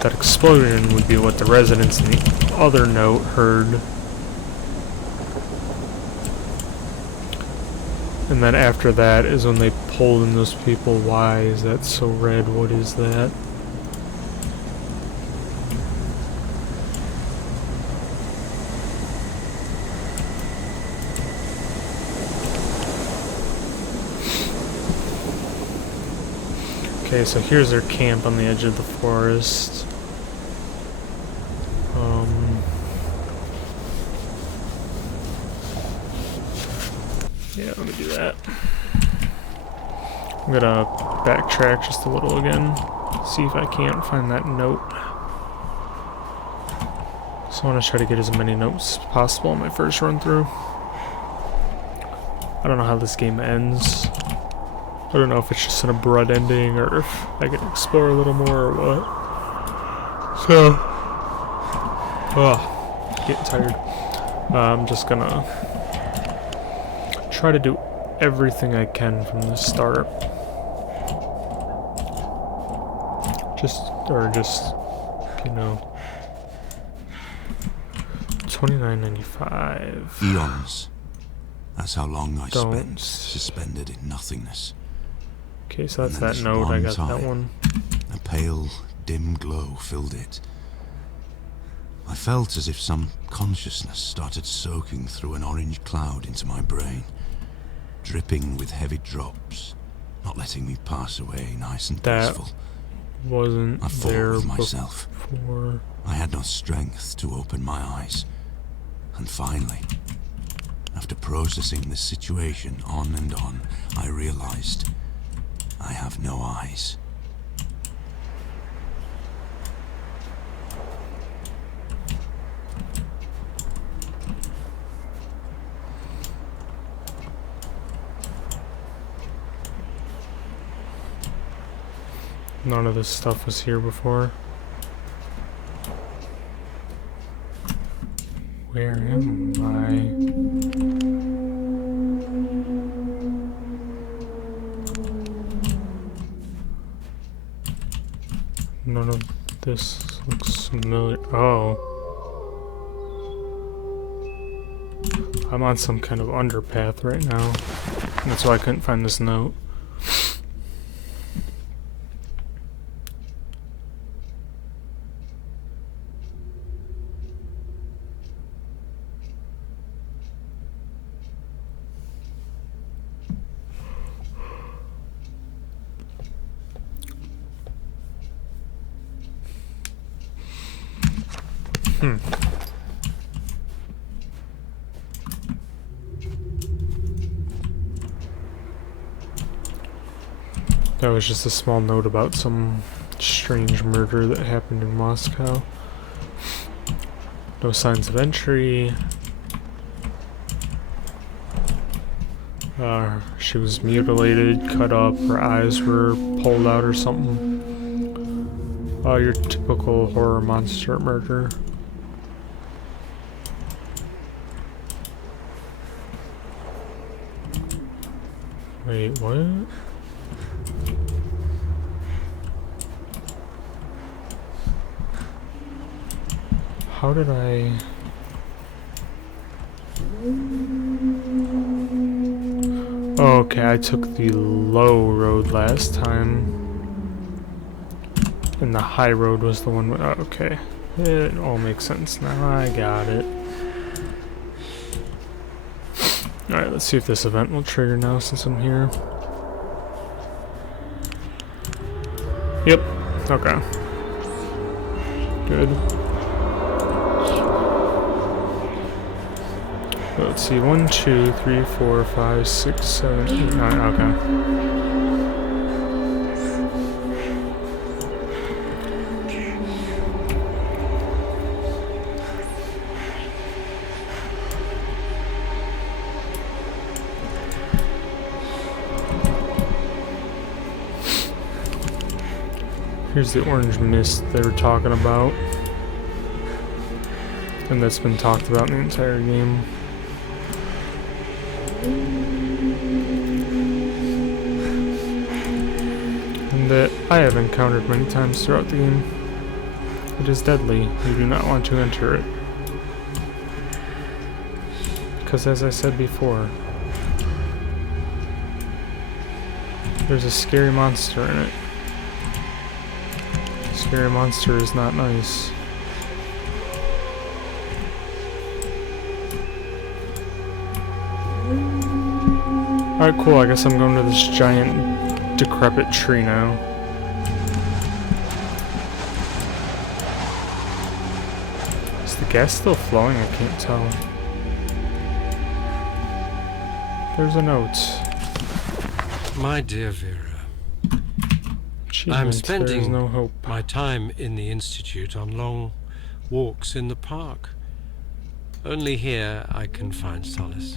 That explosion would be what the residents in the other note heard. And then after that is when they pulled in those people. Why is that so red? What is that? Okay, so here's their camp on the edge of the forest. Yeah, let me do that. I'm gonna backtrack just a little again, see if I can't find that note. So I want to try to get as many notes as possible on my first run through. I don't know how this game ends. I don't know if it's just an abrupt ending or if I can explore a little more or what. So, getting tired. I'm just gonna try to do everything I can from the start. Just, you know, $29.95. Eons. That's how long I spent suspended in nothingness. Okay, so that's that note. I got that one. A pale, dim glow filled it. I felt as if some consciousness started soaking through an orange cloud into my brain, dripping with heavy drops, not letting me pass away nice and peaceful. Wasn't I fought there with myself. before. I had no strength to open my eyes. And finally, after processing the situation on and on, I realized I have no eyes. None of this stuff was here before. Where am I? None of this looks familiar. Oh. I'm on some kind of underpath right now. That's why I couldn't find this note. That was just a small note about some strange murder that happened in Moscow. No signs of entry. She was mutilated, cut up, her eyes were pulled out or something. Your typical horror monster murder. Wait, what? How did I... Okay, I took the low road last time. And the high road was the one... okay. It all makes sense now. I got it. Alright, let's see if this event will trigger now since I'm here. Yep. Okay. Good. Let's see. 1, 2, 3, 4, 5, 6, 7, 8, 9. Okay. Here's the orange mist they were talking about. And that's been talked about in the entire game. And that I have encountered many times throughout the game. It is deadly. You do not want to enter it. Because as I said before, there's a scary monster in it. Scary monster is not nice. Alright, cool. I guess I'm going to this giant, decrepit tree now. Is the gas still flowing? I can't tell. There's a note. My dear Vera, Achievement, I'm there is spending no hope. my time in the Institute on long walks in the park. Only here I can find solace.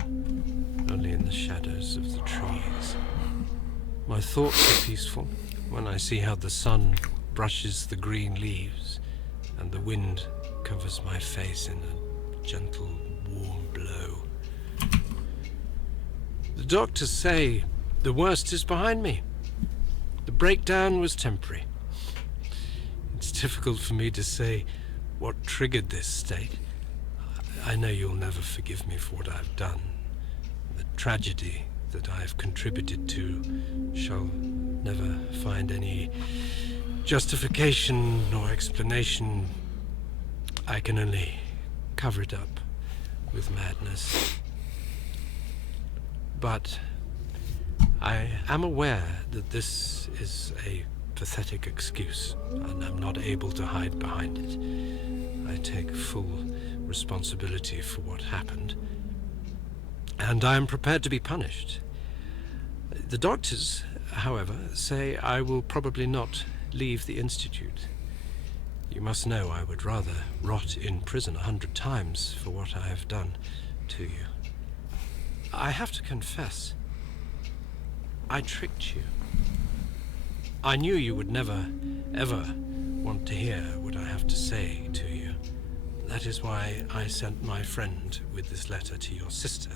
Only in the shadows of the trees. My thoughts are peaceful when I see how the sun brushes the green leaves and the wind covers my face in a gentle, warm blow. The doctors say the worst is behind me. The breakdown was temporary. It's difficult for me to say what triggered this state. I know you'll never forgive me for what I've done. The tragedy that I have contributed to shall never find any justification nor explanation. I can only cover it up with madness. But I am aware that this is a pathetic excuse, and I'm not able to hide behind it. I take full responsibility for what happened, and I am prepared to be punished. The doctors, however, say I will probably not leave the Institute. You must know I would rather rot in prison 100 times for what I have done to you. I have to confess, I tricked you. I knew you would never, ever want to hear what I have to say to you. That is why I sent my friend with this letter to your sister,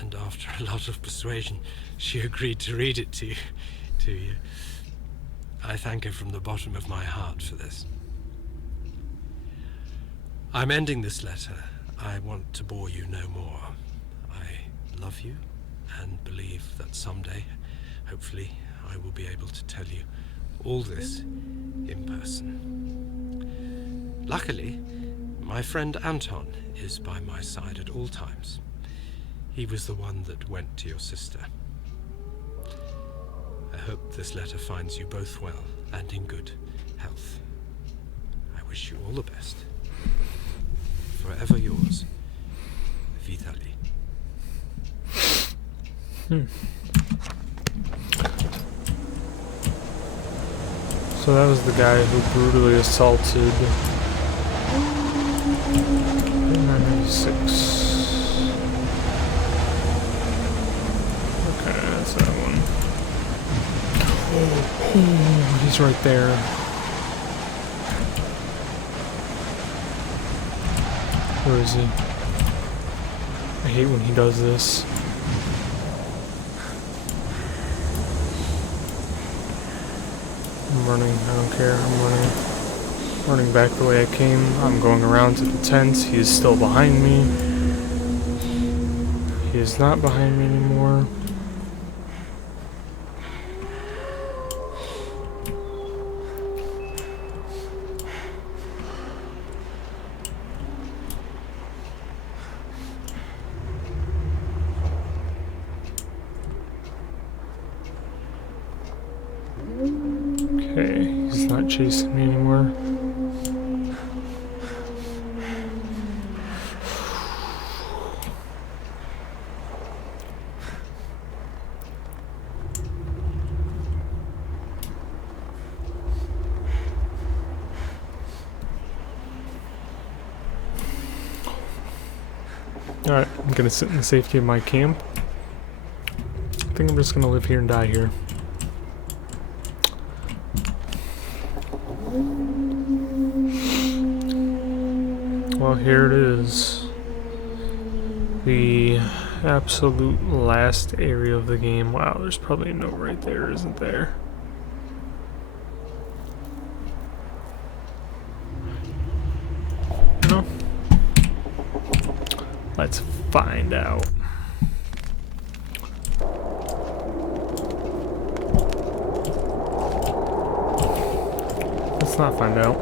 and after a lot of persuasion, she agreed to read it to you. I thank her from the bottom of my heart for this. I'm ending this letter. I want to bore you no more. I love you and believe that someday, hopefully, I will be able to tell you all this in person. Luckily, my friend Anton is by my side at all times. He was the one that went to your sister. I hope this letter finds you both well and in good health. I wish you all the best. Forever yours, Vitaly. So that was the guy who brutally assaulted 996. What's that one? Oh, he's right there. Where is he? I hate when he does this. I'm running, I don't care, I'm running. Running back the way I came. I'm going around to the tent. He is still behind me. He is not behind me anymore. Okay, he's not chasing me anymore. Alright, I'm gonna sit in the safety of my camp. I think I'm just gonna live here and die here. Well, here it is. The absolute last area of the game. Wow, there's probably a note right there, isn't there? No? Let's find out. Let's not find out.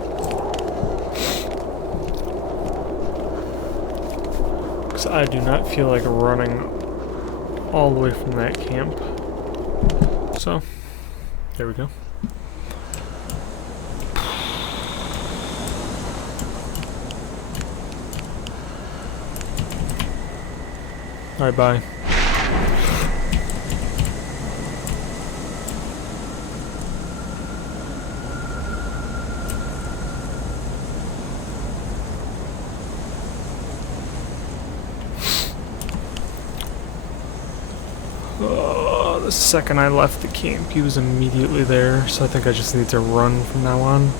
Because I do not feel like running all the way from that camp. So, there we go. Alright, bye. The second I left the camp, he was immediately there, so I think I just need to run from now on.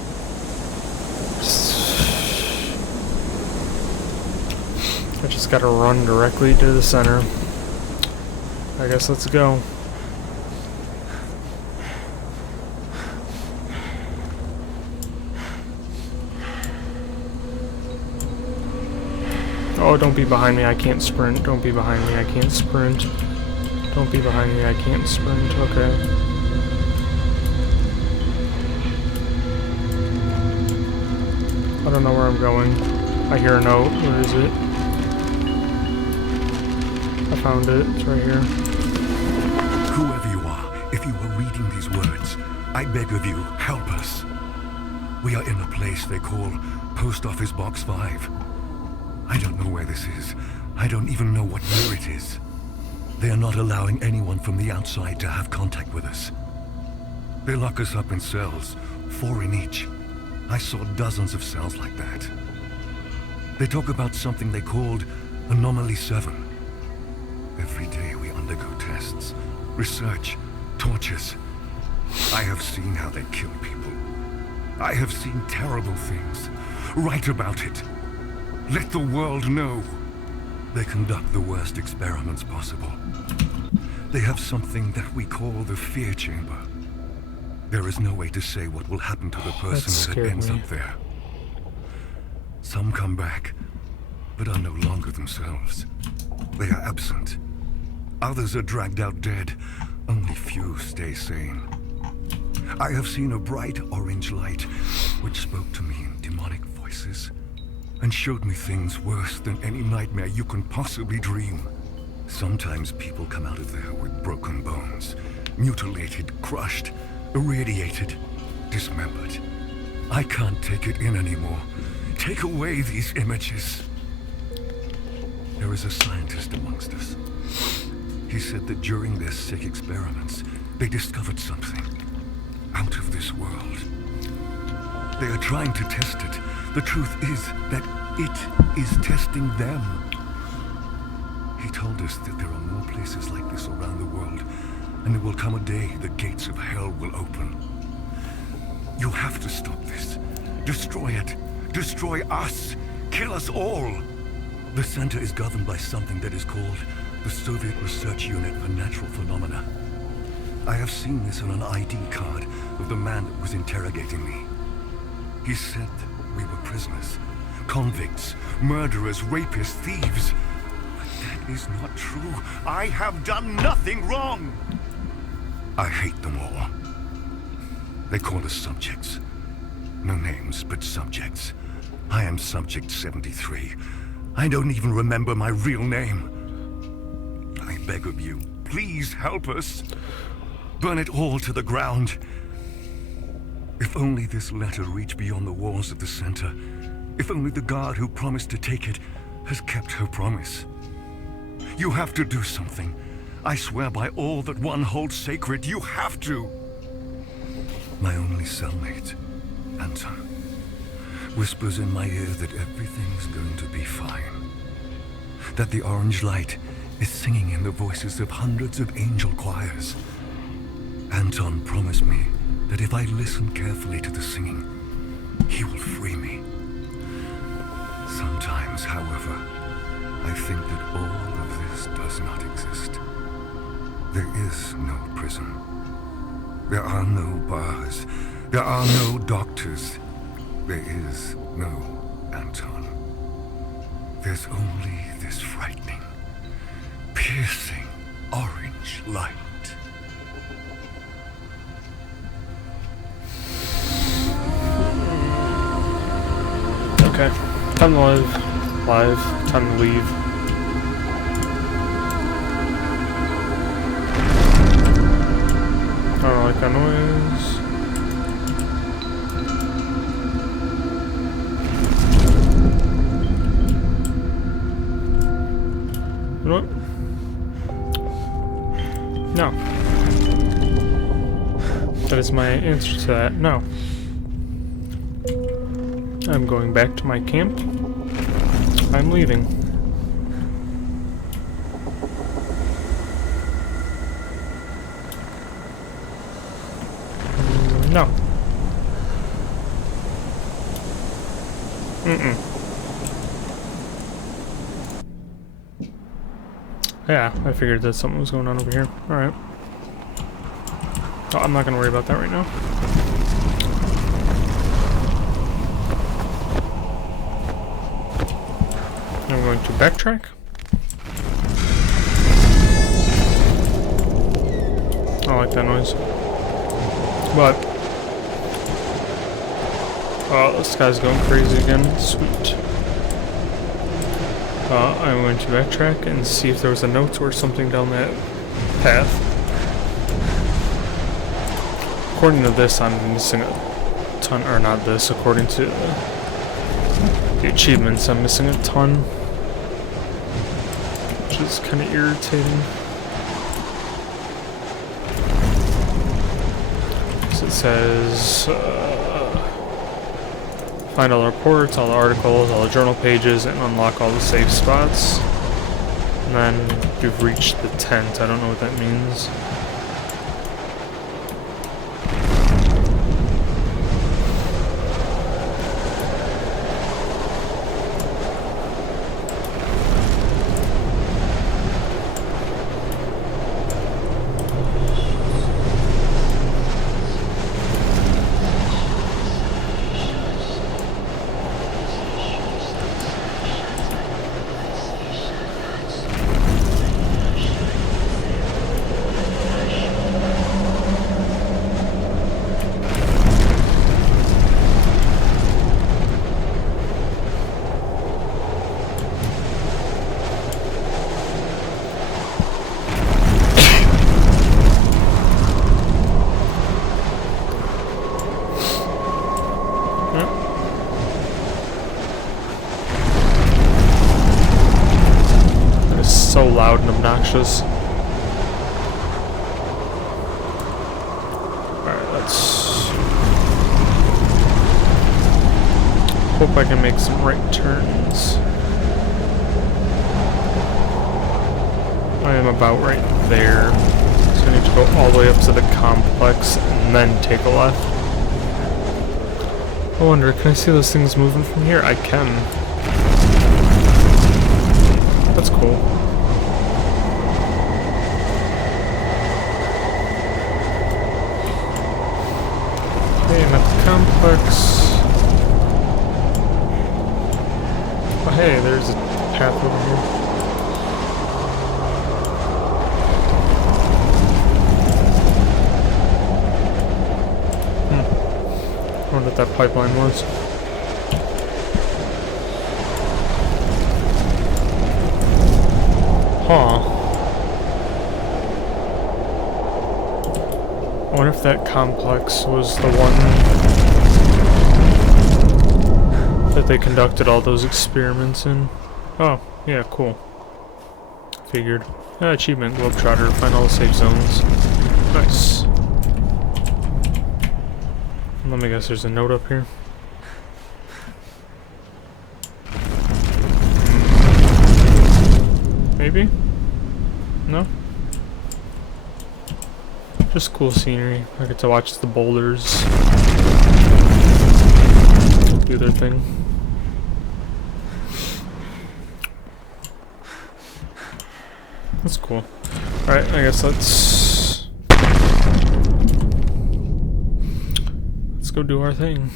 I just gotta run directly to the center. I guess let's go. Oh, don't be behind me, I can't sprint. Don't be behind me, I can't sprint. Don't be behind me, I can't sprint. Okay. I don't know where I'm going. I hear a note. Where is it? I found it. It's right here. Whoever you are, if you are reading these words, I beg of you, help us. We are in a place they call Post Office Box 5. I don't know where this is. I don't even know what year it is. They are not allowing anyone from the outside to have contact with us. They lock us up in cells, 4 in each. I saw dozens of cells like that. They talk about something they called Anomaly 7. Every day we undergo tests, research, tortures. I have seen how they kill people. I have seen terrible things. Write about it. Let the world know. They conduct the worst experiments possible. They have something that we call the fear chamber. There is no way to say what will happen to the person that ends up there. Some come back, but are no longer themselves. They are absent. Others are dragged out dead. Only few stay sane. I have seen a bright orange light, which spoke to me in demonic voices, and showed me things worse than any nightmare you can possibly dream. Sometimes people come out of there with broken bones, mutilated, crushed, irradiated, dismembered. I can't take it in anymore. Take away these images. There is a scientist amongst us. He said that during their sick experiments, they discovered something out of this world. They are trying to test it. The truth is that it is testing them. He told us that there are more places like this around the world and there will come a day the gates of hell will open. You have to stop this. Destroy it. Destroy us. Kill us all. The center is governed by something that is called the Soviet Research Unit for Natural Phenomena. I have seen this on an ID card of the man that was interrogating me. He said we were prisoners, convicts, murderers, rapists, thieves. But that is not true. I have done nothing wrong. I hate them all. They call us subjects. No names, but subjects. I am Subject 73. I don't even remember my real name. I beg of you, please help us. Burn it all to the ground. If only this letter reached beyond the walls of the center. If only the guard who promised to take it has kept her promise. You have to do something. I swear by all that one holds sacred, you have to. My only cellmate, Anton, whispers in my ear that everything's going to be fine. That the orange light is singing in the voices of hundreds of angel choirs. Anton promised me that if I listen carefully to the singing, he will free me. Sometimes, however, I think that all of this does not exist. There is no prison. There are no bars. There are no doctors. There is no Anton. There's only this frightening, piercing orange light. Okay, time to live, time to leave. I don't like that noise. You know what? No. That is my answer to that. No. I'm going back to my camp. I'm leaving. No. Yeah, I figured that something was going on over here. Alright. Oh, I'm not gonna worry about that right now. I'm going to backtrack. I like that noise. But oh, this guy's going crazy again. Sweet. I'm going to backtrack and see if there was a note or something down that path. According to this, I'm missing a ton, or not this, according to the achievements, I'm missing a ton. Which is kind of irritating. So it says, find all the reports, all the articles, all the journal pages, and unlock all the safe spots. And then you've reached the tent. I don't know what that means. So loud and obnoxious. Alright, let's hope I can make some right turns. I am about right there. So I need to go all the way up to the complex and then take a left. I wonder, can I see those things moving from here? I can. That's cool. Okay, I'm at the complex. Oh hey, there's a path over here. I wonder what that pipeline was. Huh. I wonder if that complex was the one that they conducted all those experiments in. Oh, yeah, cool. Figured. Achievement, Globetrotter, find all the safe zones. Nice. Let me guess, there's a note up here. Maybe? No? Just cool scenery. I get to watch the boulders do their thing. That's cool. Alright, I guess let's go do our thing.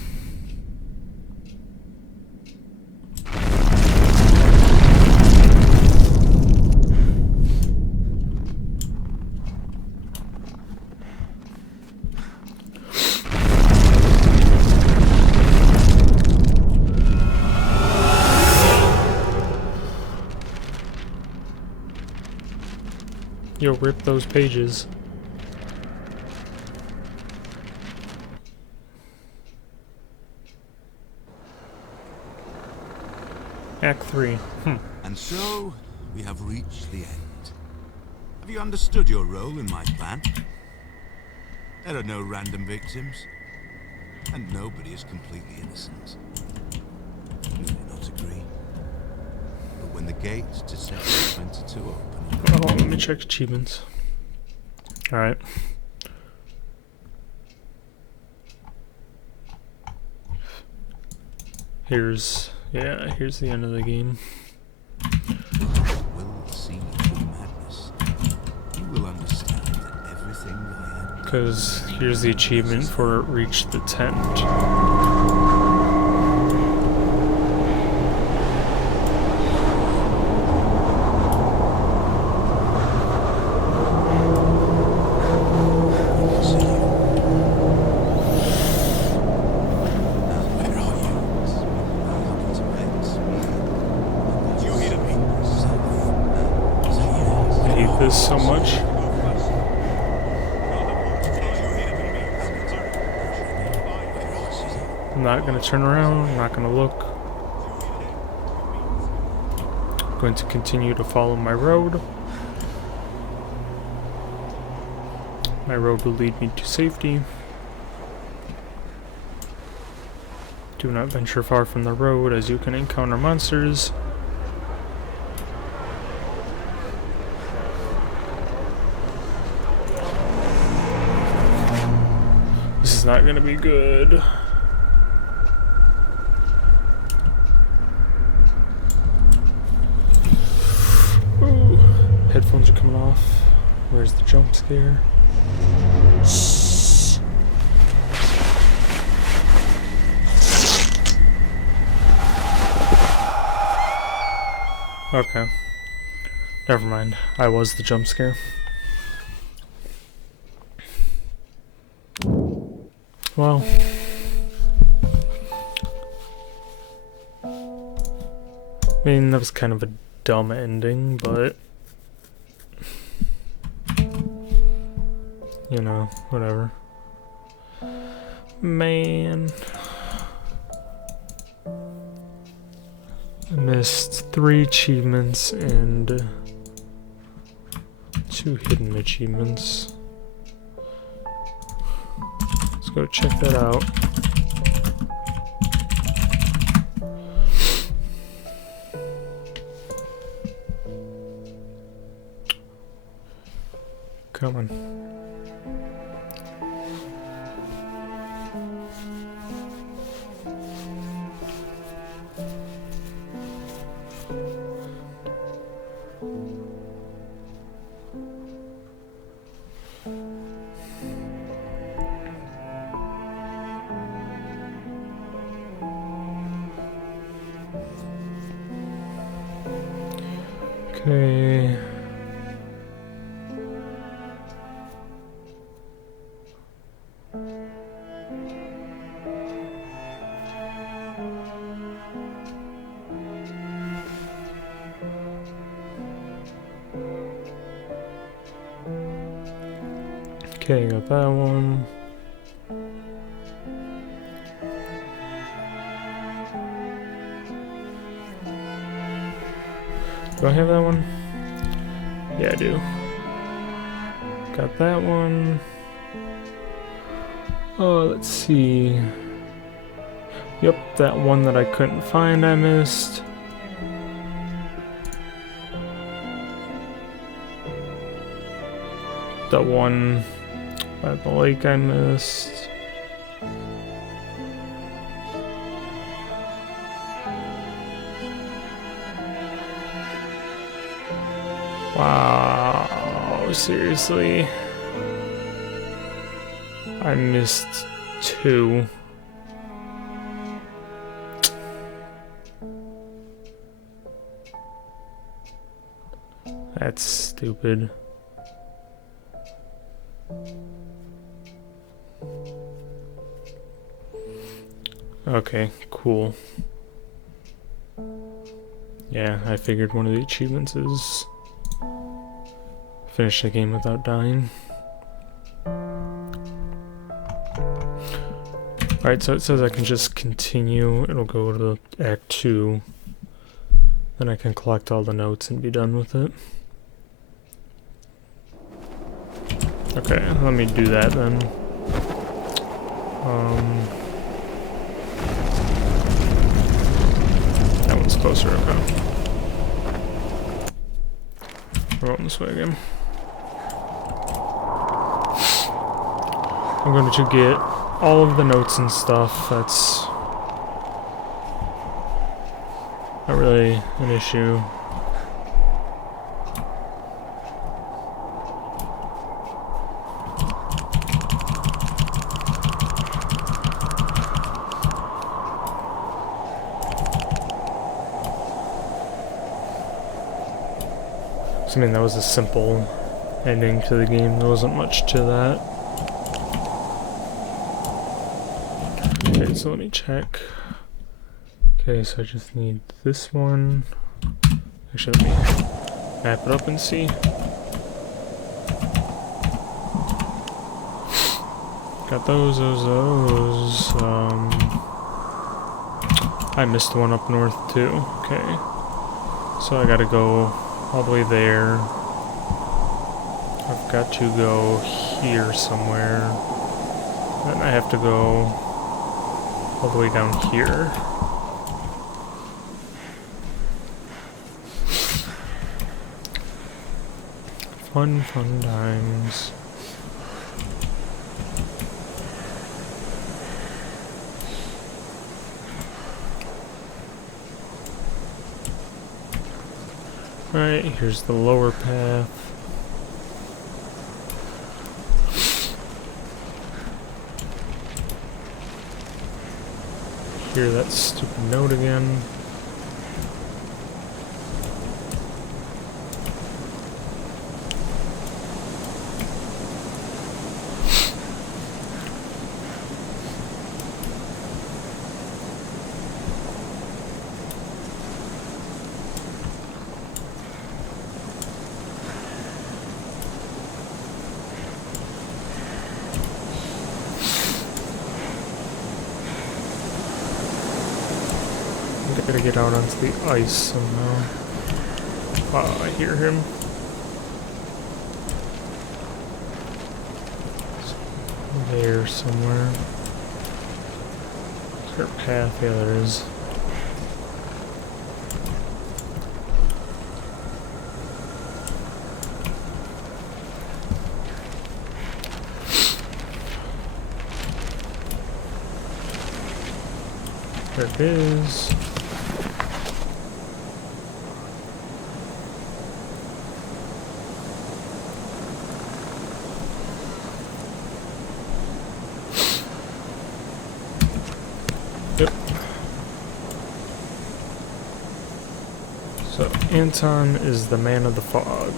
Yo, rip those pages. Act 3. And so, we have reached the end. Have you understood your role in my plan? There are no random victims, and nobody is completely innocent. You may not agree, but when the gate to Sector 22 opens... Oh, let me check achievements. Alright. Here's the end of the game. Will see through madness. You will understand that everything I am. Because here's the achievement for reach the tent. So much. I'm not gonna turn around, I'm not gonna look. I'm going to continue to follow my road. My road will lead me to safety. Do not venture far from the road as you can encounter monsters. This is not gonna be good. Ooh. Headphones are coming off. Where's the jump scare? Shh. Okay. Never mind. I was the jump scare. Well, I mean, that was kind of a dumb ending, but, you know, whatever. Man, I missed 3 achievements and 2 hidden achievements. Let's go check that out. Come on. Okay. Okay, got that one. Do I have that one? Yeah, I do. Got that one. Oh, let's see. Yep, that one that I couldn't find I missed. That one by the lake I missed. Wow, seriously? I missed 2. That's stupid. Okay, cool. Yeah, I figured one of the achievements is finish the game without dying. Alright, so it says I can just continue. It'll go to Act 2. Then I can collect all the notes and be done with it. Okay, let me do that then. That one's closer, okay. We're going this way again. I'm going to get all of the notes and stuff. That's not really an issue. I mean, that was a simple ending to the game. There wasn't much to that. Okay, so let me check. Okay, so I just need this one. Actually, let me map it up and see. Got those. I missed one up north too. Okay. So I gotta go all the way there. I've got to go here somewhere. Then I have to go all the way down here. Fun times. Alright, here's the lower path. Hear that stupid note again. Gotta get out onto the ice somehow. Wow, I hear him. There somewhere. Is there a path? Yeah, there is. There it is. So Anton is the man of the fog.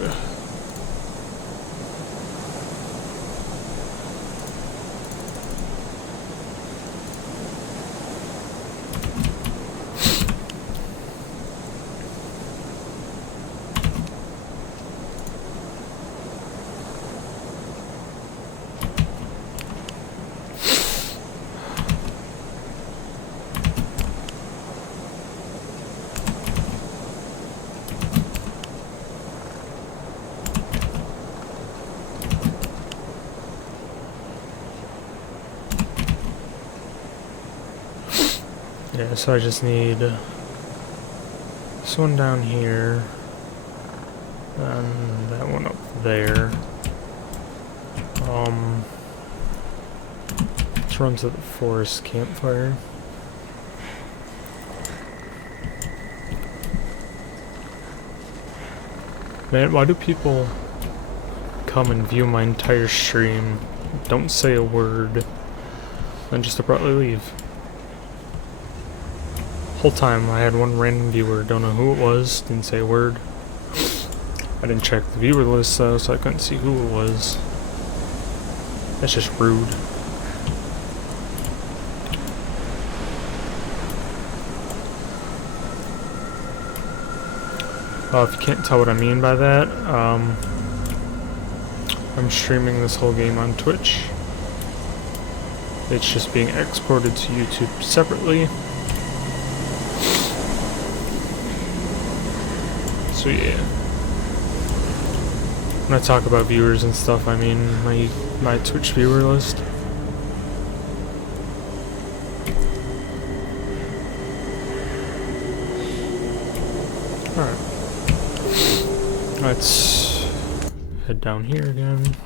Yeah, so I just need this one down here, and that one up there. Let's run to the forest campfire. Man, why do people come and view my entire stream, don't say a word, then just abruptly leave? Whole time I had one random viewer, don't know who it was, didn't say a word. I didn't check the viewer list though, so I couldn't see who it was. That's just rude. If you can't tell what I mean by that, I'm streaming this whole game on Twitch. It's just being exported to YouTube separately. So yeah, when I talk about viewers and stuff, I mean my Twitch viewer list. Alright, let's head down here again.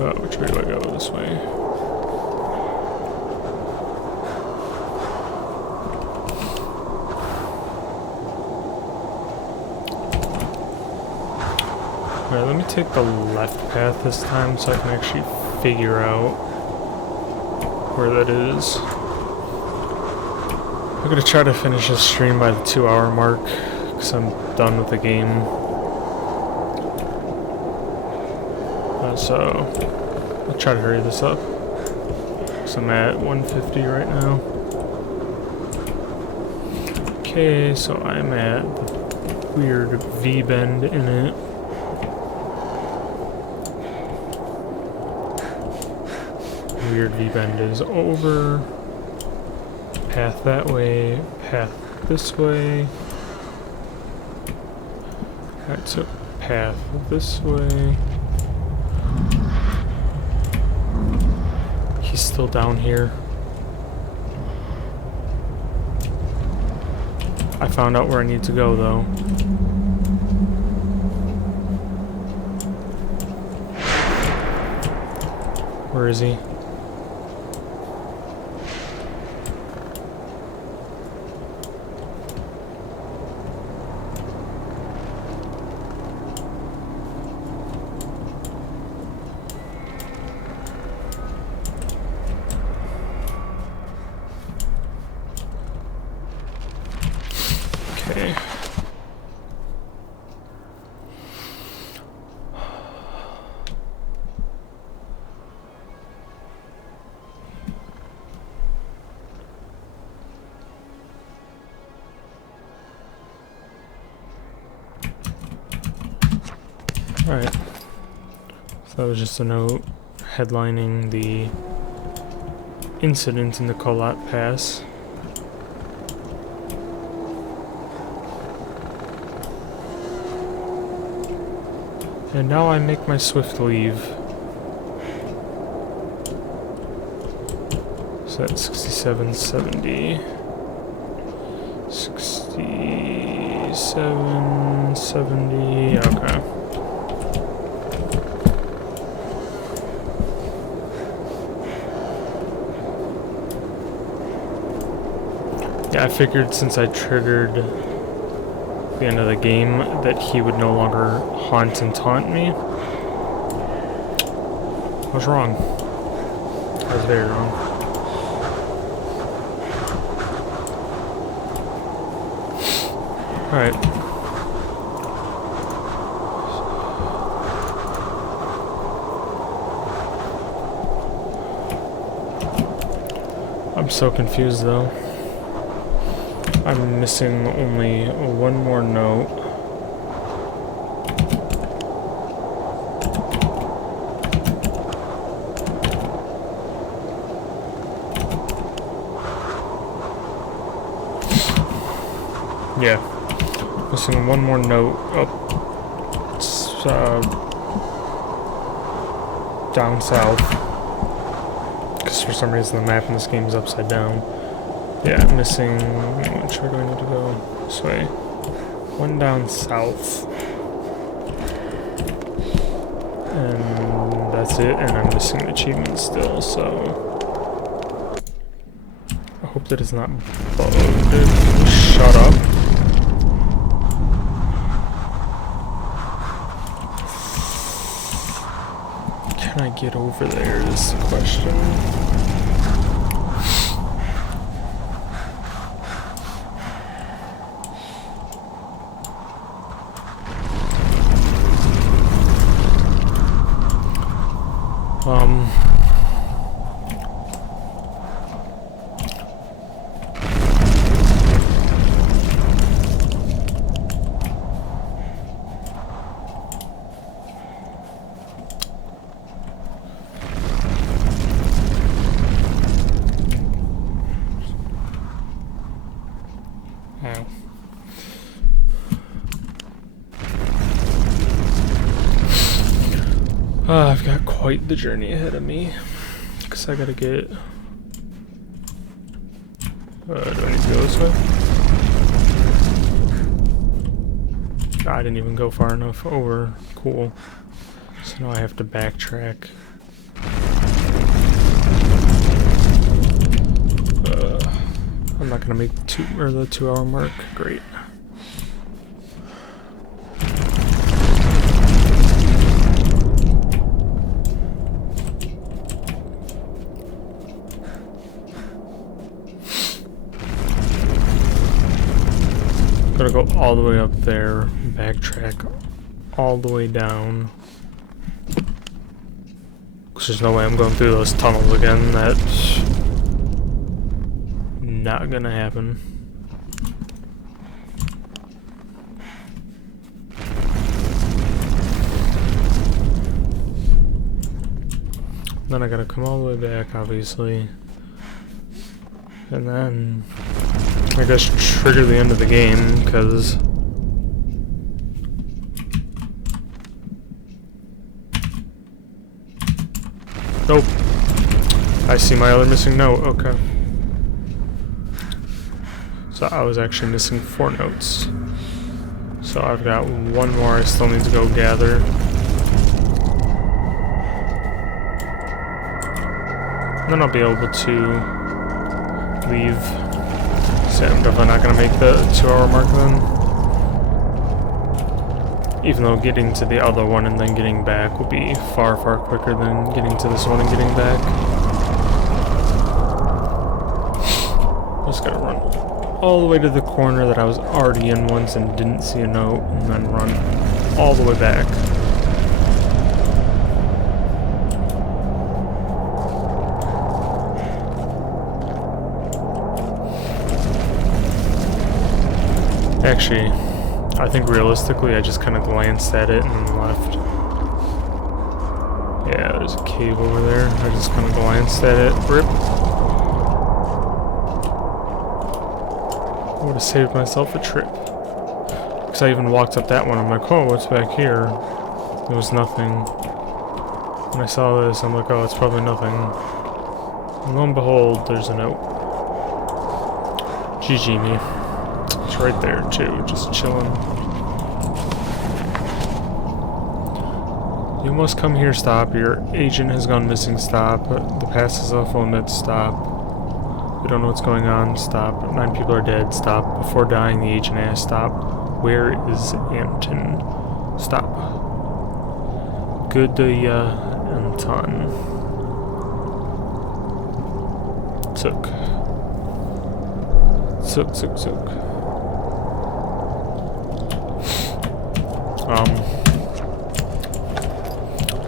Oh, which way do I go? This way. Alright, let me take the left path this time so I can actually figure out where that is. I'm gonna try to finish this stream by the 2-hour mark because I'm done with the game. So I'll try to hurry this up because I'm at 150 right now. Okay, so I'm at the weird V-bend in it. Weird V-bend is over. Path that way, path this way. I took path this way. He's still down here. I found out where I need to go though. Where is he? Okay. Alright. So that was just a note headlining the incident in the Kholat Pass. And now I make my swift leave. So that's 67, 70. 67, 70, okay. Yeah, I figured since I triggered the end of the game that he would no longer haunt and taunt me. I was wrong. I was very wrong. Alright. I'm so confused though. I'm missing only one more note. Yeah. Missing one more note up down south. Because for some reason the map in this game is upside down. Yeah, missing... Which way do I need to go? This way. One down south. And that's it, and I'm missing an achievement still, so... I hope that it's not bugged. Shut up. Can I get over there is the question. I've got quite the journey ahead of me, because I gotta get... do I need to go this way? I didn't even go far enough over. Cool. So now I have to backtrack. I'm not gonna make the 2 hour mark. Great. Gotta go all the way up there, backtrack all the way down. Cause there's no way I'm going through those tunnels again. That's not gonna happen. Then I gotta come all the way back, obviously. And then I guess trigger the end of the game, because nope. I see my other missing note, okay. So I was actually missing 4 notes. So I've got one more I still need to go gather. And then I'll be able to leave. So I'm definitely not going to make the 2 hour mark then. Even though getting to the other one and then getting back will be far, far quicker than getting to this one and getting back. Just gotta run all the way to the corner that I was already in once and didn't see a note, and then run all the way back. Actually, I think realistically I just kind of glanced at it and then left. Yeah, there's a cave over there. I just kind of glanced at it. Rip. I would have saved myself a trip. Because I even walked up that one. I'm like, oh, what's back here? There was nothing. When I saw this, I'm like, oh, it's probably nothing. And lo and behold, there's a note. GG me. It's right there, too, just chilling. You must come here, stop. Your agent has gone missing, stop. The pass is off limits, stop. We don't know what's going on, stop. 9 people are dead, stop. Before dying, the agent asked, stop. Where is Anton? Stop. Good day, Anton. Took.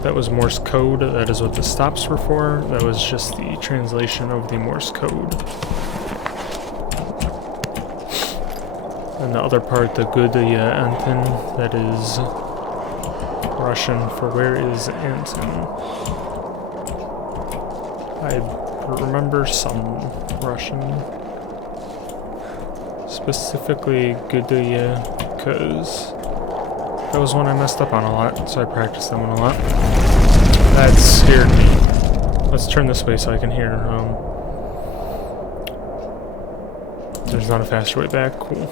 That was Morse code. That is what the stops were for. That was just the translation of the Morse code. And the other part, the Gudaya Anton, that is Russian for where is Anton. I remember some Russian. Specifically Gudaya, because that was one I messed up on a lot, so I practiced that one a lot. That scared me. Let's turn this way so I can hear. There's not a faster way back. Cool.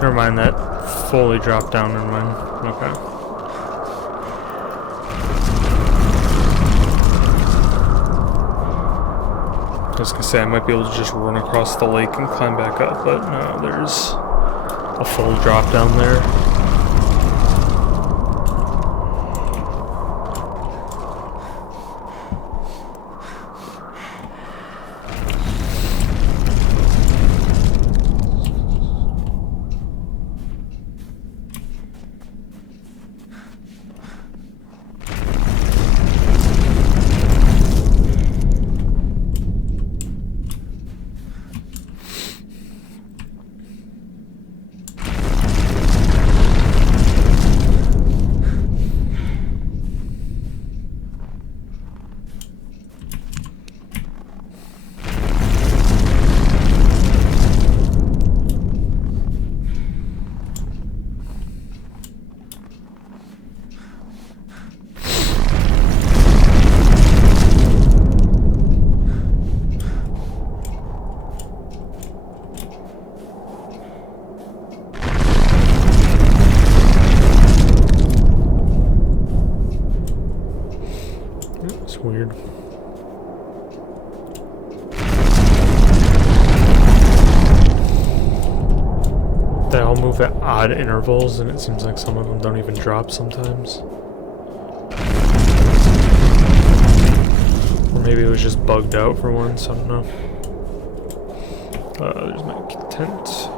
Never mind, that fully dropped down, never mind. Okay. I was gonna say I might be able to just run across the lake and climb back up, but no, there's a full drop down there. Weird. They all move at odd intervals, and it seems like some of them don't even drop sometimes. Or maybe it was just bugged out for once, I don't know. There's my tent.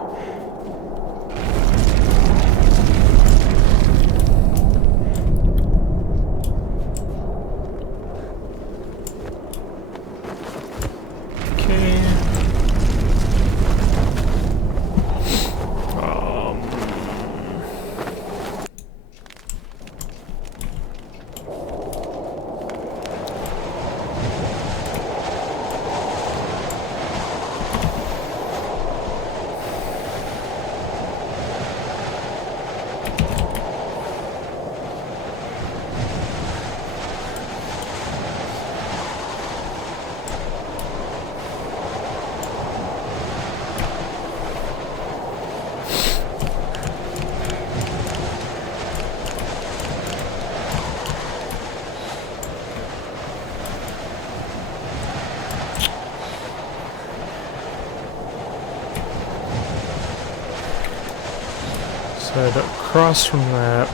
So across from that,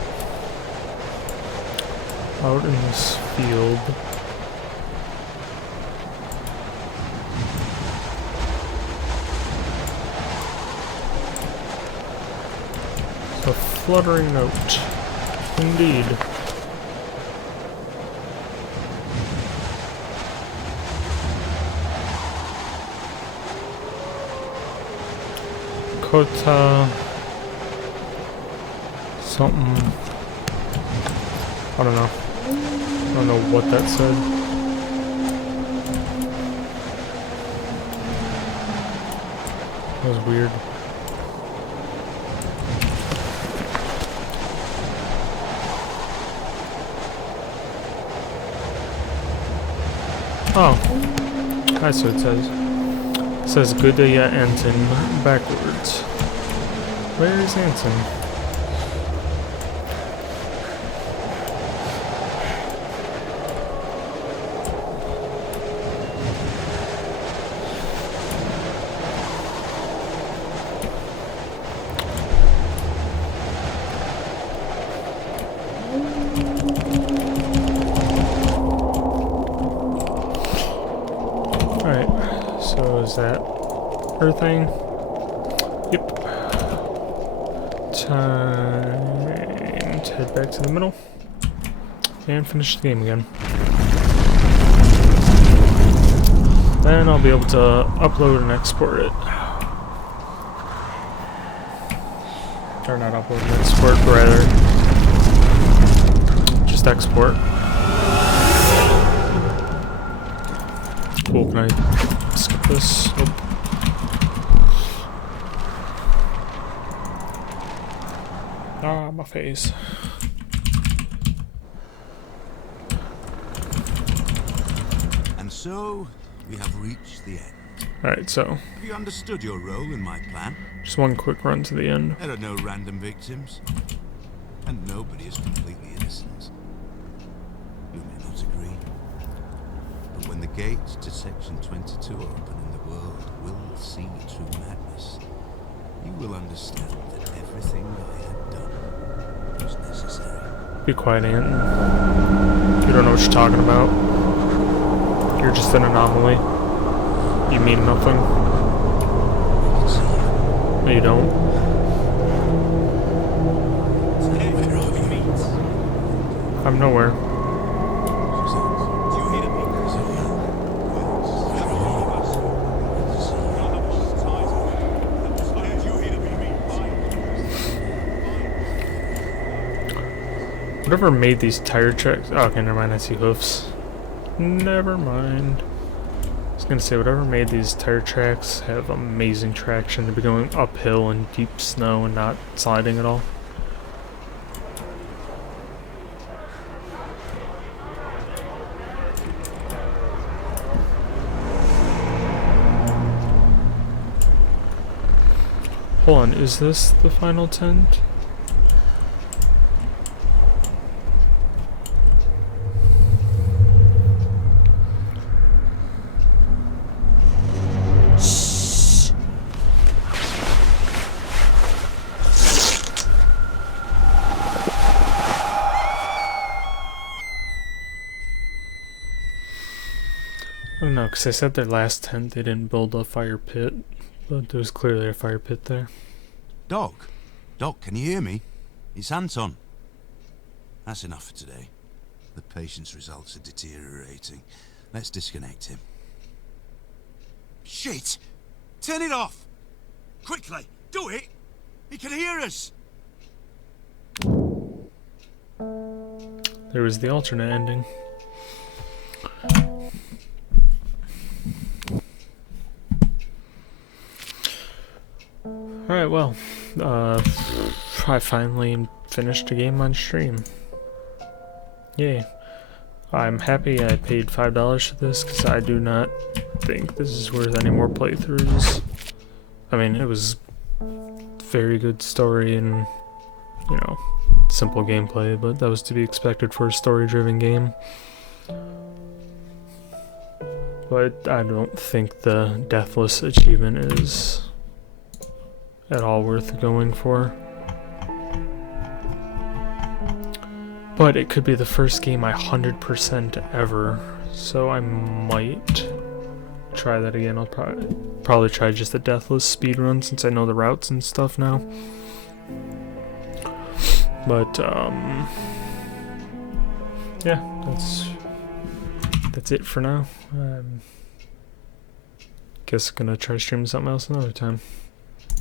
out in this field, a fluttering note, indeed. Kota something. I don't know. I don't know what that said. That was weird. Oh, that's what it says. It says Gudaya Anton backwards. Where is Anton? is that her thing? Yep. Time to head back to the middle and finish the game again. Then I'll be able to upload and export it. Or not upload and export, but rather just export. Cool, can I skip this? Nope. Ah, my face. And so, we have reached the end. Alright, so Have you understood your role in my plan? just one quick run to the end. There are no random victims. And nobody is completely innocent. You may not agree. But when the gates to Section 22 open and the world will see true madness, you will understand that everything I had done was necessary. Be quiet, Ant. You don't know what you're talking about. You're just an anomaly. You mean nothing. I can see you. No, you don't. Where are you? I'm nowhere. Whatever made these tire tracks. Oh, okay, never mind. I see hoofs. Never mind. I was gonna say, whatever made these tire tracks have amazing traction to be going uphill in deep snow and not sliding at all. Hold on, is this the final tent? I don't know, because I said their last tent they didn't build a fire pit, but there was clearly a fire pit there. Doc? Doc, can you hear me? It's Anton. That's enough for today. The patient's results are deteriorating. Let's disconnect him. Shit! Turn it off! Quickly! Do it! He can hear us! There was the alternate ending. Alright, well, I finally finished a game on stream. Yay. I'm happy I paid $5 for this, because I do not think this is worth any more playthroughs. I mean, it was very good story and, you know, simple gameplay, but that was to be expected for a story-driven game. But I don't think the Deathless achievement is at all worth going for. But it could be the first game I 100% ever, so I might try that again. I'll probably try just the Deathless speedrun since I know the routes and stuff now. But yeah, that's it for now. Guess I'm gonna try streaming something else another time.